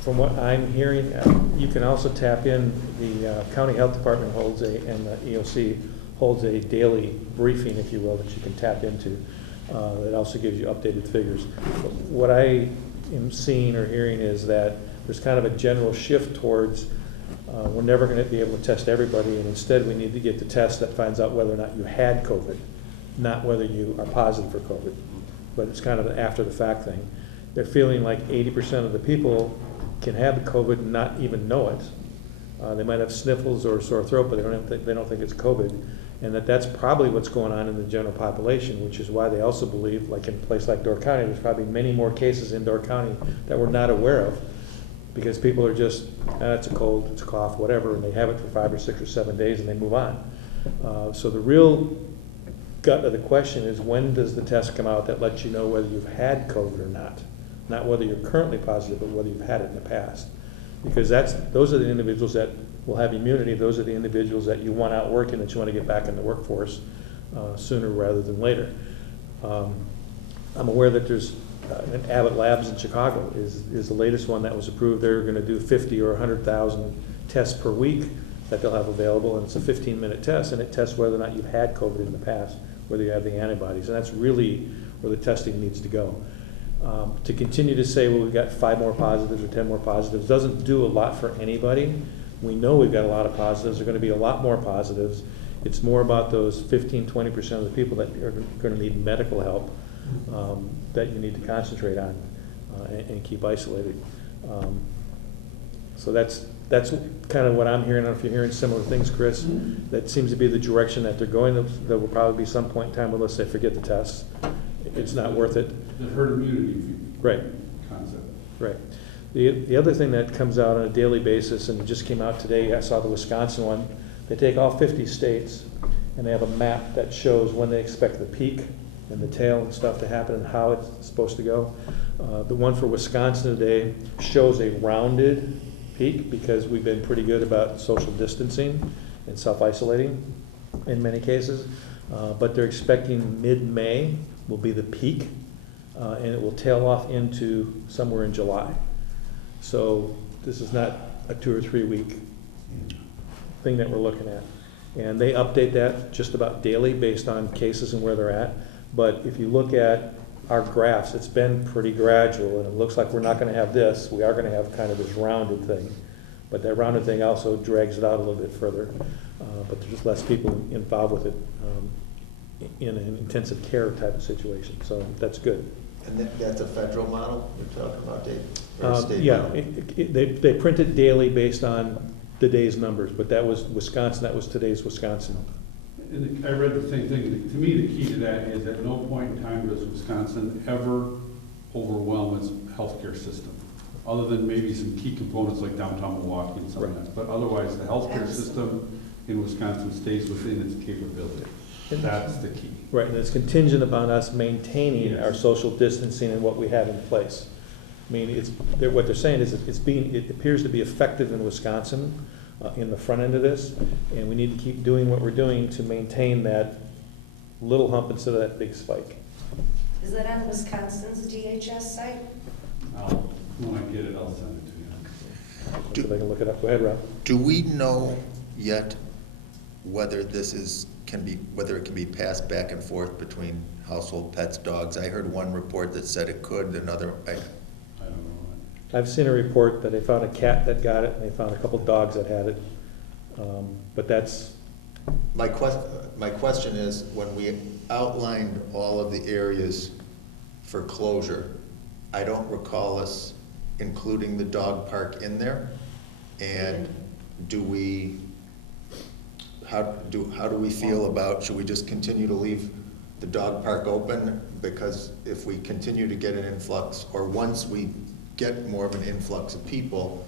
from what I'm hearing, you can also tap in, the county health department and the EOC holds a daily briefing, if you will, that you can tap into. That also gives you updated figures. But what I am seeing or hearing is that there's kind of a general shift towards we're never going to be able to test everybody, and instead we need to get the test that finds out whether or not you had COVID, not whether you are positive for COVID. But it's kind of an after the fact thing. They're feeling like 80% of the people can have the COVID and not even know it. They might have sniffles or a sore throat, but they don't think it's COVID. And that's probably what's going on in the general population, which is why they also believe, like in a place like Door County, there's probably many more cases in Door County that we're not aware of, because people are just, it's a cold, it's a cough, whatever, and they have it for 5 or 6 or 7 days and they move on. So the real gut of the question is, when does the test come out that lets you know whether you've had COVID or not? Not whether you're currently positive, but whether you've had it in the past. Because those are the individuals that will have immunity. Those are the individuals that you want out working, that you want to get back in the workforce sooner rather than later. I'm aware that there's an Abbott Labs in Chicago is the latest one that was approved. They're going to do 50 or 100,000 tests per week that they'll have available, and it's a 15-minute test, and it tests whether or not you've had COVID in the past, whether you have the antibodies, and that's really where the testing needs to go. To continue to say, well, we've got 5 more positives or 10 more positives doesn't do a lot for anybody. We know we've got a lot of positives. There are going to be a lot more positives. It's more about those 15-20% of the people that are going to need medical help that you need to concentrate on and keep isolated. So that's kind of what I'm hearing. I don't know if you're hearing similar things, Chris. That seems to be the direction that they're going. There will probably be some point in time where let's say forget the tests. It's not worth it. The herd immunity Right. concept. Right. The other thing that comes out on a daily basis, and it just came out today, I saw the Wisconsin one, they take all 50 states and they have a map that shows when they expect the peak and the tail and stuff to happen and how it's supposed to go. The one for Wisconsin today shows a rounded peak because we've been pretty good about social distancing and self-isolating in many cases. But they're expecting mid-May will be the peak, and it will tail off into somewhere in July. So this is not a 2 or 3 week thing that we're looking at. And they update that just about daily based on cases and where they're at. But if you look at our graphs, it's been pretty gradual, and it looks like we're not going to have this. We are going to have kind of this rounded thing. But that rounded thing also drags it out a little bit further. But there's just less people involved with it in an intensive care type of situation. So that's good. And that's a federal model you're talking about, Dave? Or a state Yeah, model? they print it daily based on the day's numbers, but that was Wisconsin, that was today's Wisconsin. And I read the same thing. To me, the key to that is at no point in time does Wisconsin ever overwhelm its healthcare system, other than maybe some key components like downtown Milwaukee and something else. But otherwise, the healthcare system in Wisconsin stays within its capability. That's the key. Right, and it's contingent upon us maintaining our social distancing and what we have in place. I mean, what they're saying is it appears to be effective in Wisconsin in the front end of this, and we need to keep doing what we're doing to maintain that little hump instead of that big spike. Is that on Wisconsin's DHS site? When I get it, I'll send it to you. So they can look it up. Go ahead, Rob. Do we know yet whether whether it can be passed back and forth between household pets, dogs? I heard one report that said it could, another, I don't know. I've seen a report that they found a cat that got it, and they found a couple dogs that had it. But that's, my question is, when we outlined all of the areas for closure, I don't recall us including the dog park in there. And how do we feel about, should we just continue to leave the dog park open? Because if we continue to get an influx, or once we get more of an influx of people,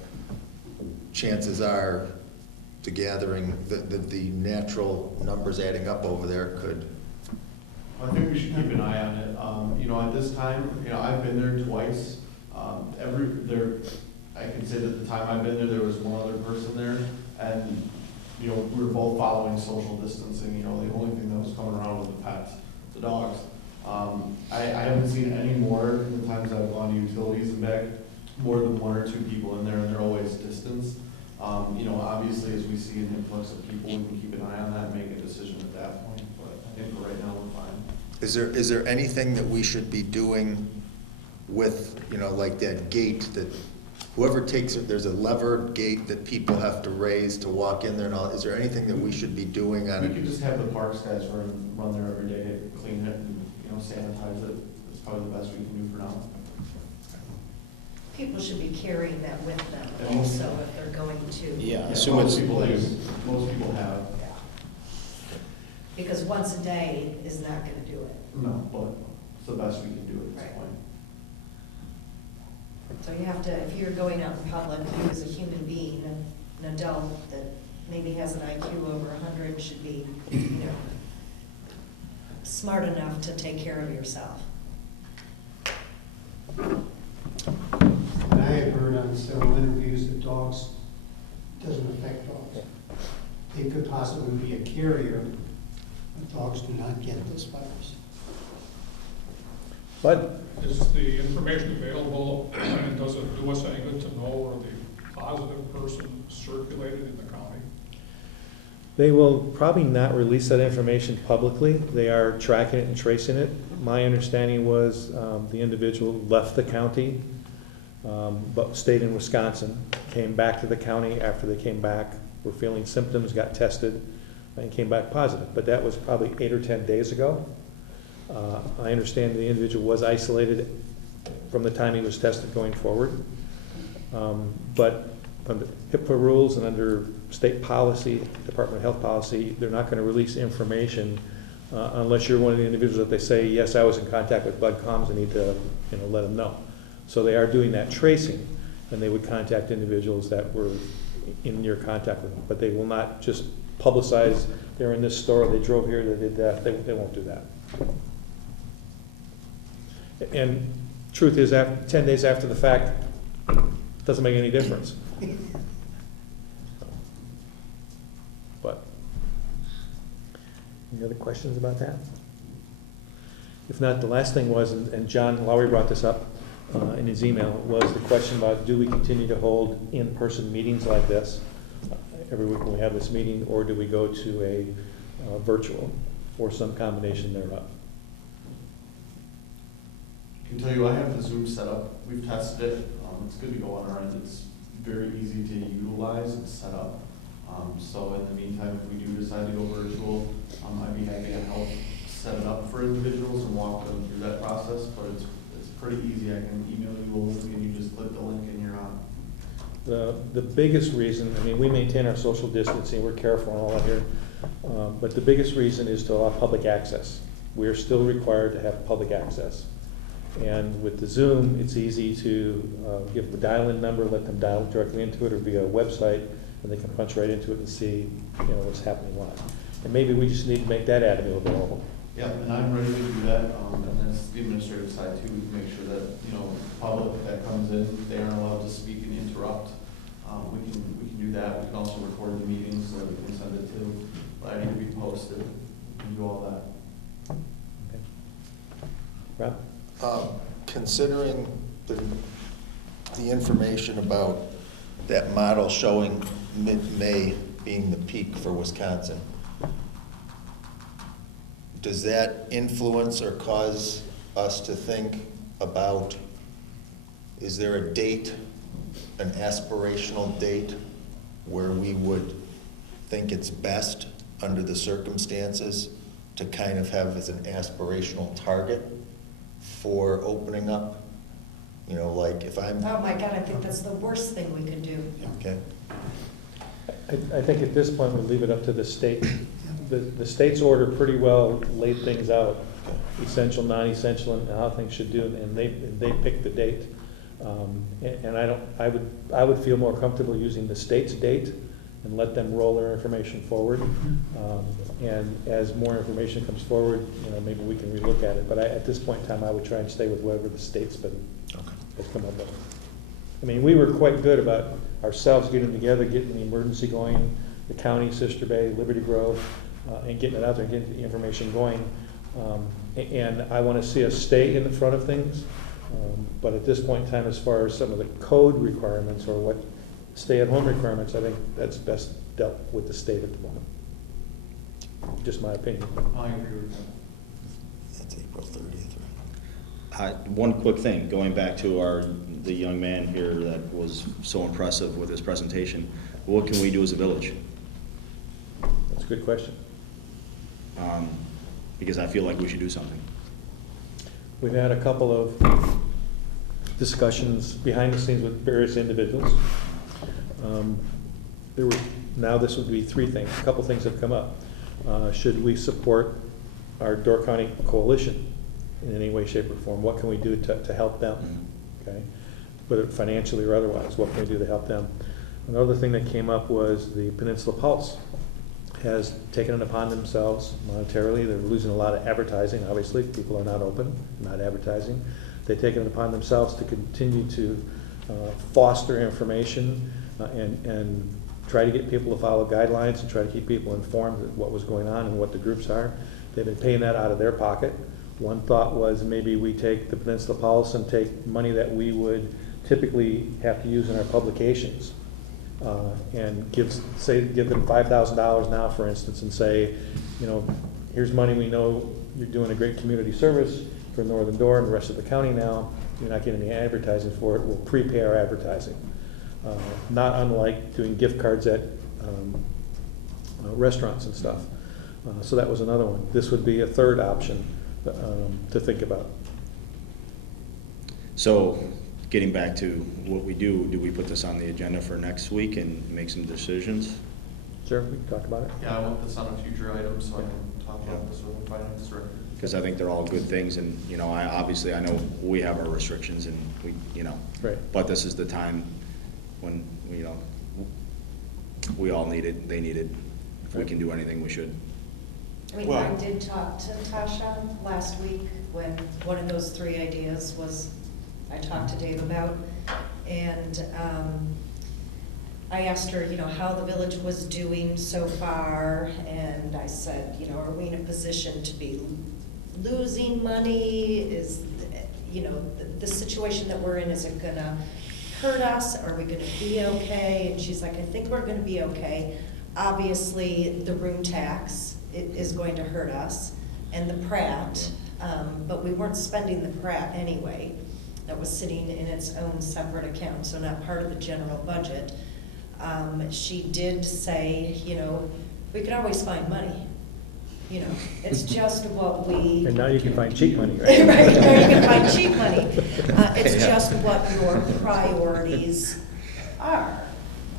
chances are the gathering, the natural numbers adding up over there could. I think we should keep an eye on it. At this time, I've been there twice. I can say that the time I've been there was one other person there, and, we were both following social distancing. The only thing that was coming around was the pets, the dogs. I haven't seen any more in the times I've gone to utilities and back, more than one or two people in there, and they're always distanced. Obviously, as we see an influx of people, we can keep an eye on that and make a decision at that point, but I think for right now, we're fine. Is there anything that we should be doing with, like that gate that whoever takes it, there's a lever gate that people have to raise to walk in there and all, is there anything that we should be doing on We it? could just have the parks guys run there every day, clean it and, sanitize it. That's probably the best we can do for now. People should be carrying that with them And most- also if they're going to. Yeah, Yeah, assume most it's, people do. Most people have. Yeah. Because once a day is not gonna do it. No, but it's the best we can do at this Right. point. So you have to, if you're going out in public, you as a human being, an adult that maybe has an IQ over 100 should be, smart enough to take care of yourself. And I have heard on several interviews that dogs doesn't affect dogs. They could possibly be a carrier, but dogs do not get this virus. Bud? Is the information available, and does it do us any good to know where the positive person circulated in the county? They will probably not release that information publicly. They are tracking it and tracing it. My understanding was the individual left the county, but stayed in Wisconsin, came back to the county after they came back, were feeling symptoms, got tested, and came back positive. But that was probably 8 or 10 days ago. I understand the individual was isolated from the time he was tested going forward. But under HIPAA rules and under state policy, Department of Health policy, they're not going to release information unless you're one of the individuals that they say, yes, I was in contact with Bud Combs, I need to let them know. So they are doing that tracing, and they would contact individuals that were in near contact with them. But they will not just publicize, they're in this store, they drove here, they did that. They won't do that. And truth is, 10 days after the fact, doesn't make any difference. But, any other questions about that? If not, the last thing was, and John Lowry brought this up in his email, was the question about do we continue to hold in-person meetings like this every week when we have this meeting, or do we go to a virtual or some combination thereof? I can tell you, I have the Zoom set up. We've tested it. It's good to go on our end. It's very easy to utilize and set up. So in the meantime, if we do decide to go virtual, I'd be happy to help set it up for individuals and walk them through that process. But it's pretty easy. I can email you a link and you just click the link and you're on. The biggest reason, we maintain our social distancing, we're careful and all that here, but the biggest reason is to allow public access. We are still required to have public access. And with the Zoom, it's easy to give the dial-in number, let them dial directly into it, or via a website, and they can punch right into it and see what's happening live. And maybe we just need to make that avenue available. Yeah, and I'm ready to do that. And that's the administrative side too, to make sure that, public that comes in, they aren't allowed to speak and interrupt. We can do that. We can also record the meetings so that we can send it to, but I need to be posted and do all that. Okay. Rob? Considering the information about that model showing mid-May being the peak for Wisconsin, does that influence or cause us to think about, is there a date, an aspirational date, where we would think it's best under the circumstances to kind of have as an aspirational target for opening up? You know, like if I'm, Oh my God, I think that's the worst thing we could do. okay, I think at this point, we leave it up to the state. The state's order pretty well laid things out, essential, non-essential, and how things should do, and they pick the date. And I would feel more comfortable using the state's date and let them roll their information forward. And as more information comes forward, you know, maybe we can relook at it. But at this point in time, I would try and stay with whatever the state's has come up with. I mean, we were quite good about ourselves getting together, getting the emergency going, the county, Sister Bay, Liberty Grove, and getting it out there, getting the information going. And I want to see us stay in the front of things. But at this point in time, as far as some of the code requirements or what stay-at-home requirements, I think that's best dealt with the state at the moment. Just my opinion. I agree with that. that's April 30th, One quick thing, going back to the young man here that was so impressive with his presentation, what can we do as a village? That's a good question. Because I feel like we should do something. We've had a couple of discussions behind the scenes with various individuals. Now this would be three things. A couple things have come up. Should we support our Door County Coalition in any way, shape, or form? What can we do to help them? Okay, whether financially or otherwise, what can we do to help them? Another thing that came up was the Peninsula Pulse has taken it upon themselves monetarily. They're losing a lot of advertising, obviously. People are not open, not advertising. They've taken it upon themselves to continue to foster information and try to get people to follow guidelines and try to keep people informed of what was going on and what the groups are. They've been paying that out of their pocket. One thought was maybe we take the Peninsula Pulse and take money that we would typically have to use in our publications and give them $5,000 now, for instance, and say, you know, here's money, we know you're doing a great community service for Northern Door and the rest of the county now. You're not getting any advertising for it. We'll prepay our advertising. Not unlike doing gift cards at restaurants and stuff. So that was another one. This would be a third option to think about. So, getting back to what we do we put this on the agenda for next week and make some decisions? Sure, we can talk about it. Yeah, I want this on a future item, so I can talk about this with the finance director. Because I think they're all good things, and, you know, I know we have our restrictions, and we, you know. Right. But this is the time when, you know, we all need it, they need it. If we can do anything, we should. I mean, Well- I did talk to Tasha last week when one of those three ideas was, I talked to Dave about, and I asked her, you know, how the village was doing so far, and I said, you know, are we in a position to be losing money? Is, you know, the situation that we're in, is it gonna hurt us? Are we gonna be okay? And she's like, I think we're gonna be okay. Obviously, the room tax is going to hurt us, and the Pratt, but we weren't spending the Pratt anyway. That was sitting in its own separate account, so not part of the general budget. She did say, you know, we could always find money. You know, it's just what we. And now you can find cheap money, right? Right, now you can find cheap money. It's just what your priorities are,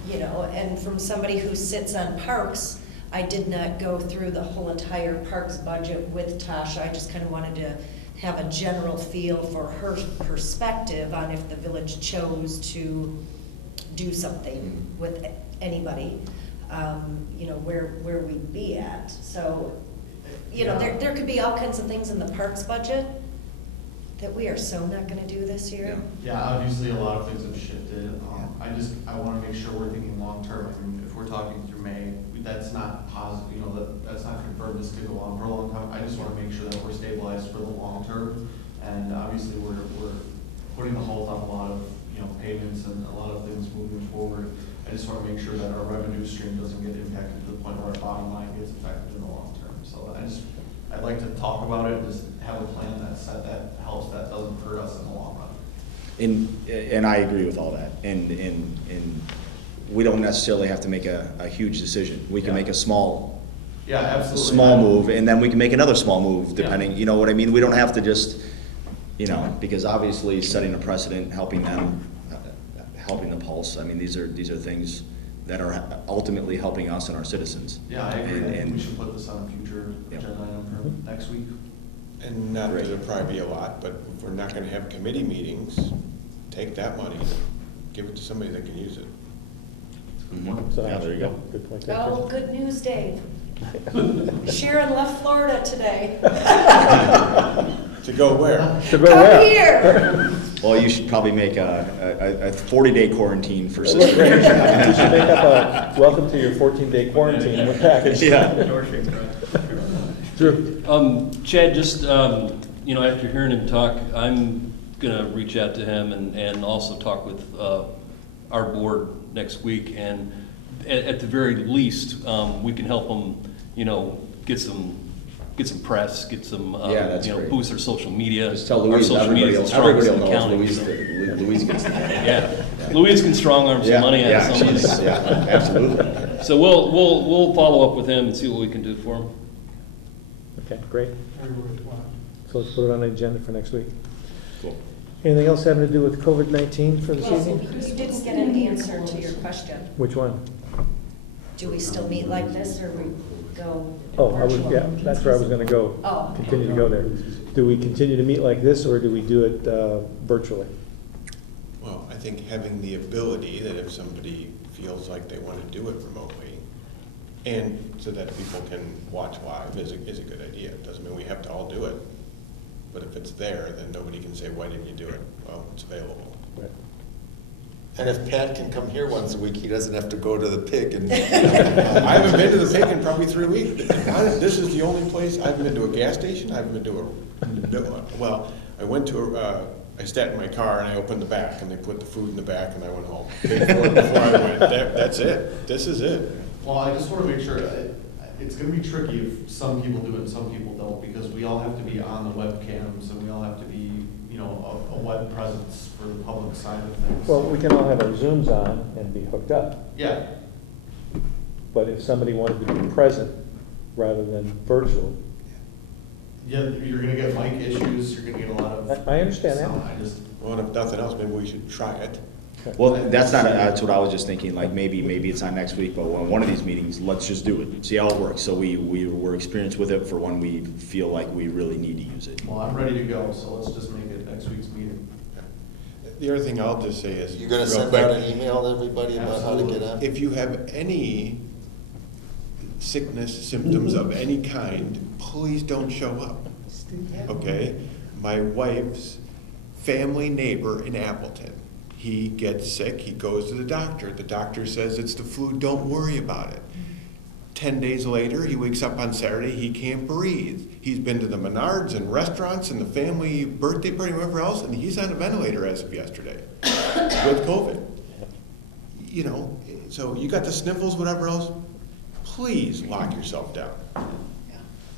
you know, and from somebody who sits on parks, I did not go through the whole entire parks budget with Tasha. I just kind of wanted to have a general feel for her perspective on if the village chose to do something with anybody, you know, where we'd be at. So, you know, there could be all kinds of things in the parks budget that we are so not gonna do this year. Yeah, obviously, a lot of things have shifted. I wanna make sure we're thinking long-term. I mean, if we're talking through May, that's not positive, you know, that's not confirmed this could go on for a long time. I just wanna make sure that we're stabilized for the long term. And obviously, we're putting a halt on a lot of, you know, payments experience and a lot of things moving forward. I just want to make sure that our revenue stream doesn't get impacted to the point where our bottom line gets affected in the long term. So I'd like to talk about it and just have a plan that helps, that doesn't hurt us in the long run. And I agree with all that. And we don't necessarily have to make a huge decision. We can Yeah. make a small Yeah, absolutely. small move, and then we can make another small move, Yeah. depending, you know what I mean? We don't have to just, you know, because obviously setting a precedent, helping them, helping the pulse, I mean, these are things that are ultimately helping us and our citizens. Yeah, I agree. I think And- we should put this on a future Yeah. agenda item for next week. And not that it'll probably be a lot, but if we're not gonna have committee meetings, take that money, give it to somebody that can use it. Mhm. So, Yeah, there you go. Good point there, Oh, Chris. good news, Dave. Sharon left Florida today. To go where? To go Come where? here. Well, you should probably make a 40-day quarantine for Well, look, Sister Ray, Ray. you should make up a welcome to your 14-day quarantine with package. Yeah. Door shaped truck. Drew? Chad, just, you know, after hearing him talk, I'm gonna reach out to him and also talk with, our board next week, and at the very least, we can help them, you know, get some press, get some, Yeah, that's you know, great. boost their social media. Just tell Our Louise, social everybody media will is the strongest in know the county, Louise, so- Louise gets the. Yeah, Louise can strong arm some Yeah, money out yeah, of somebody. she's- yeah, absolutely. So we'll follow up with him and see what we can do for him. Okay, great. Very worthwhile. So let's put it on the agenda for next week. Cool. Anything else having to do with COVID-19 for this Well, evening? you didn't get an answer to your question. Which one? Do we still meet like this, or we go Oh, I was, virtual? yeah, that's where I was gonna go. Oh. Continue to go there. Do we continue to meet like this, or do we do it virtually? Well, I think having the ability that if somebody feels like they want to do it remotely, and so that people can watch live is a good idea. It doesn't mean we have to all do it. But if it's there, then nobody can say, why didn't you do it? Well, it's available. Right. And if Pat can come here once a week, he doesn't have to go to the pig and. I haven't been to the pig in probably 3 weeks. This is the only place, I haven't been to a gas station, I haven't been to well, I went to, I sat in my car and I opened the back and they put the food in the back and I went home. Paid for it before I went. That's it. This is it. Well, I just want to make sure, it's going to be tricky if some people do it and some people don't, because we all have to be on the webcams and we all have to be, you know, a web presence for the public side of things. Well, we can all have our Zooms on and be hooked up, Yeah, but if somebody wanted to be present rather than virtual, yeah, you're going to get mic issues, you're going to get a lot of. I understand that. sound. I just, Well, and if nothing else, maybe we should try it. Well, that's what I was just thinking, like, maybe it's not next week, but one of these meetings, let's just do it, see how it works, so we're experienced with it for when we feel like we really need to use it. well, I'm ready to go, so let's just make it next week's meeting. The other thing I'll just say is. You gonna real send quick, out an email to everybody about how to get on? If you have any sickness, symptoms of any kind, please don't show up, okay? My wife's family neighbor in Appleton, he gets sick, he goes to the doctor says it's the flu, don't worry about it. 10 days later, he wakes up on Saturday, he can't breathe. He's been to the Menards and restaurants and the family birthday party, wherever else, and he's on a ventilator as of yesterday with COVID. You know, so you got the sniffles, whatever else, please lock yourself down.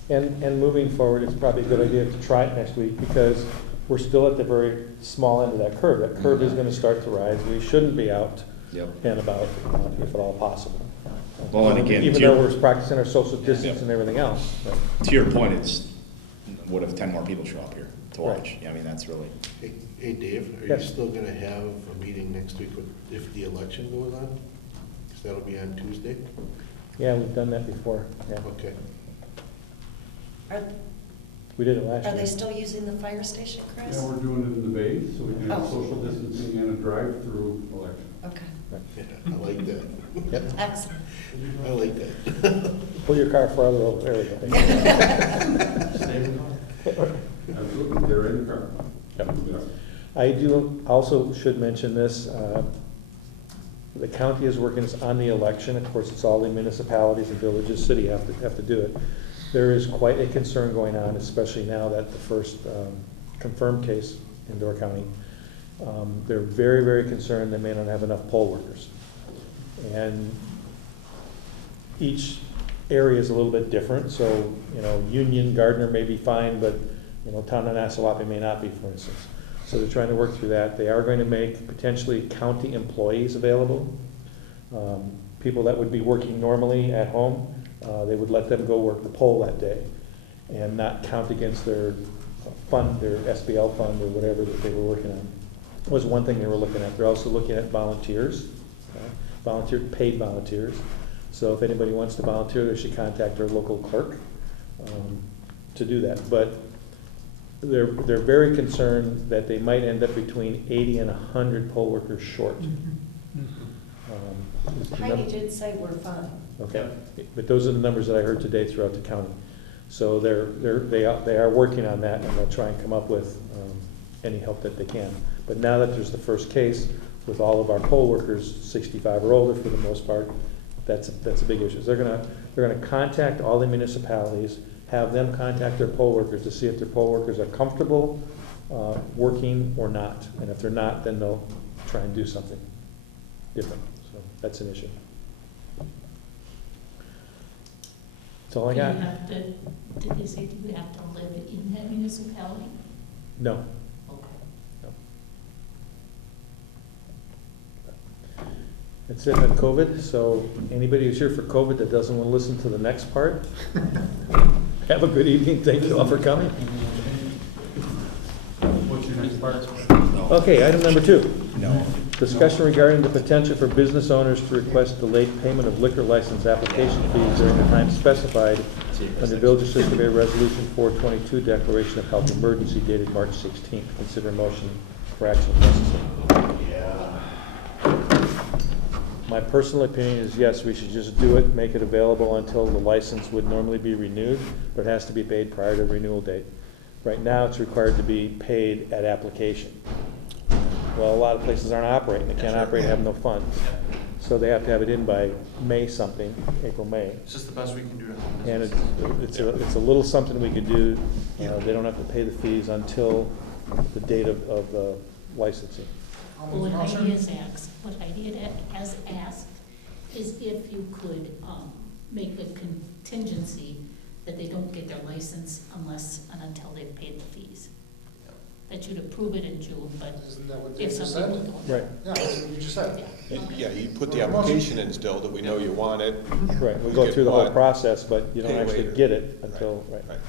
And moving forward, it's probably a good idea to try it next week, because we're still at the very small end of that curve. That curve is gonna start to rise. We shouldn't be out Yep. and about, if at all possible. Well, and again, Even to though your- we're practicing our social distance and everything else. But To your point, it's, what if 10 more people show up here to Right. watch? I mean, that's really, Hey, Dave, are you Yes. still gonna have a meeting next week if the election goes on? Because that'll be on Tuesday? Yeah, we've done that before, yeah. Okay. Are, We did it last year. are they still using the fire station, Chris? Yeah, we're doing it in the bay, so we can have Oh. social distancing and a drive-through election. Okay, Yeah, I like that. Yep. excellent. I like that. Pull your car farther over, there we go. Stay in the car. Absolutely, they're in the car. Yep. I do, also should mention this, the county is working on the election. Of course, it's all the municipalities and villages, city have to do it. There is quite a concern going on, especially now that the first confirmed case in Door County They're very, very concerned they may not have enough poll workers. And each area is a little bit different, so, Union, Gardner may be fine, but, Town of Nassau may not be, for instance. So they're trying to work through that. They are going to make potentially county employees available. People that would be working normally at home, they would let them go work the poll that day and not count against their fund, their SBL fund or whatever that they were working on. Was one thing they were looking at. They're also looking at volunteers, paid volunteers. So if anybody wants to volunteer, they should contact their local clerk to do that. But they're very concerned that they might end up between 80 and 100 poll workers short. Heidi did say we're fine. Okay, but those are the numbers that I heard today throughout the county. So they are working on that, and they'll try and come up with any help that they can. But now that there's the first case with all of our poll workers 65 or older for the most part, that's a big issue. So they're gonna contact all the municipalities, have them contact their poll workers to see if their poll workers are comfortable working or not. And if they're not, then they'll try and do something different. So that's an issue. That's all I got. Did they say, do we have to live in that municipality? No. Okay. That's it on COVID. So anybody who's here for COVID that doesn't want to listen to the next part, have a good evening. Thank you all for coming. What's your next part? Okay, item number 2. No. Discussion regarding the potential for business owners to request delayed payment of liquor license application fees during the time specified under Village of Citrus Bay Resolution 422, Declaration of Health Emergency dated March 16th. Consider a motion for action if necessary. My personal opinion is yes, we should just do it, make it available until the license would normally be renewed, but it has to be paid prior to the renewal date. Right now, it's required to be paid at application. Well, a lot of places aren't operating. They can't operate and have no funds. So they have to have it in by May something, April, May. It's just the best we can do. And it's a little something we could do. They don't have to pay the fees until the date of the licensing. Well, what Heidi has asked is if you could make a contingency that they don't get their license unless and until they've paid the fees. That you'd approve it in June, but Isn't that what they if just some said? people don't. Right. Yeah, that's what you just said. Yeah, you put the application in still, that we know you want it. Right, we go through the whole process, but you don't Pay actually later. get it until, right. Right,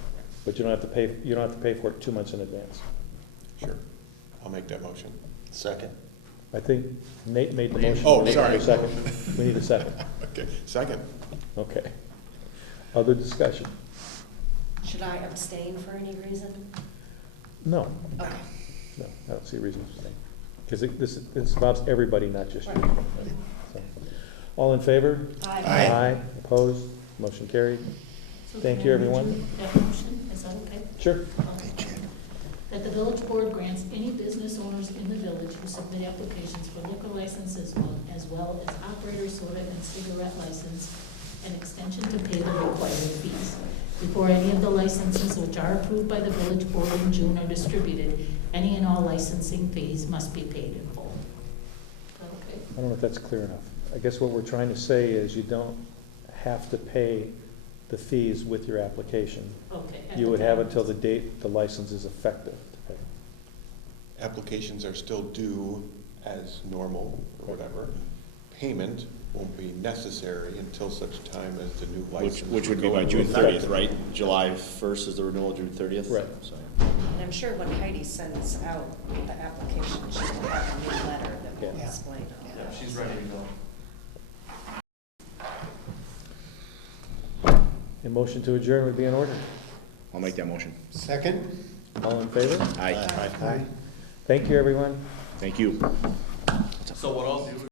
But you don't have to pay, for it 2 months in advance. sure. I'll make that motion. Second. I think Nate made the motion. Oh, Nate sorry. made a second. We need a second. Okay, second. Okay. Other discussion? Should I abstain for any reason? No, Okay. no, I don't see a reason to say. Because this involves everybody, not just you. So, all in favor? Aye. Opposed? Motion carried. So Thank can you, I everyone. redo that motion? Is that okay? Sure. Okay. That the village board grants any business owners in the village who submit applications for liquor licenses as well as operator soda and cigarette license an extension to pay the required fees. Before any of the licenses which are approved by the village board in June are distributed, any and all licensing fees must be paid in full. Is that okay? I don't know if that's clear enough. I guess what we're trying to say is you don't have to pay the fees with your application. Okay. You would have until the date the license is effective to pay. Applications are still due as normal or whatever. Payment won't be necessary until such time as the new license. Which would be go by into June effect. 30th, right? July 1st is the renewal, June 30th? Right. So- And I'm sure when Heidi sends out the application, she will have a new letter that will Yeah. explain all Yeah, that. she's ready to go. A motion to adjourn would be in order. I'll make that motion. Second? All in favor? Aye. Thank you, everyone. Thank you. So what I'll do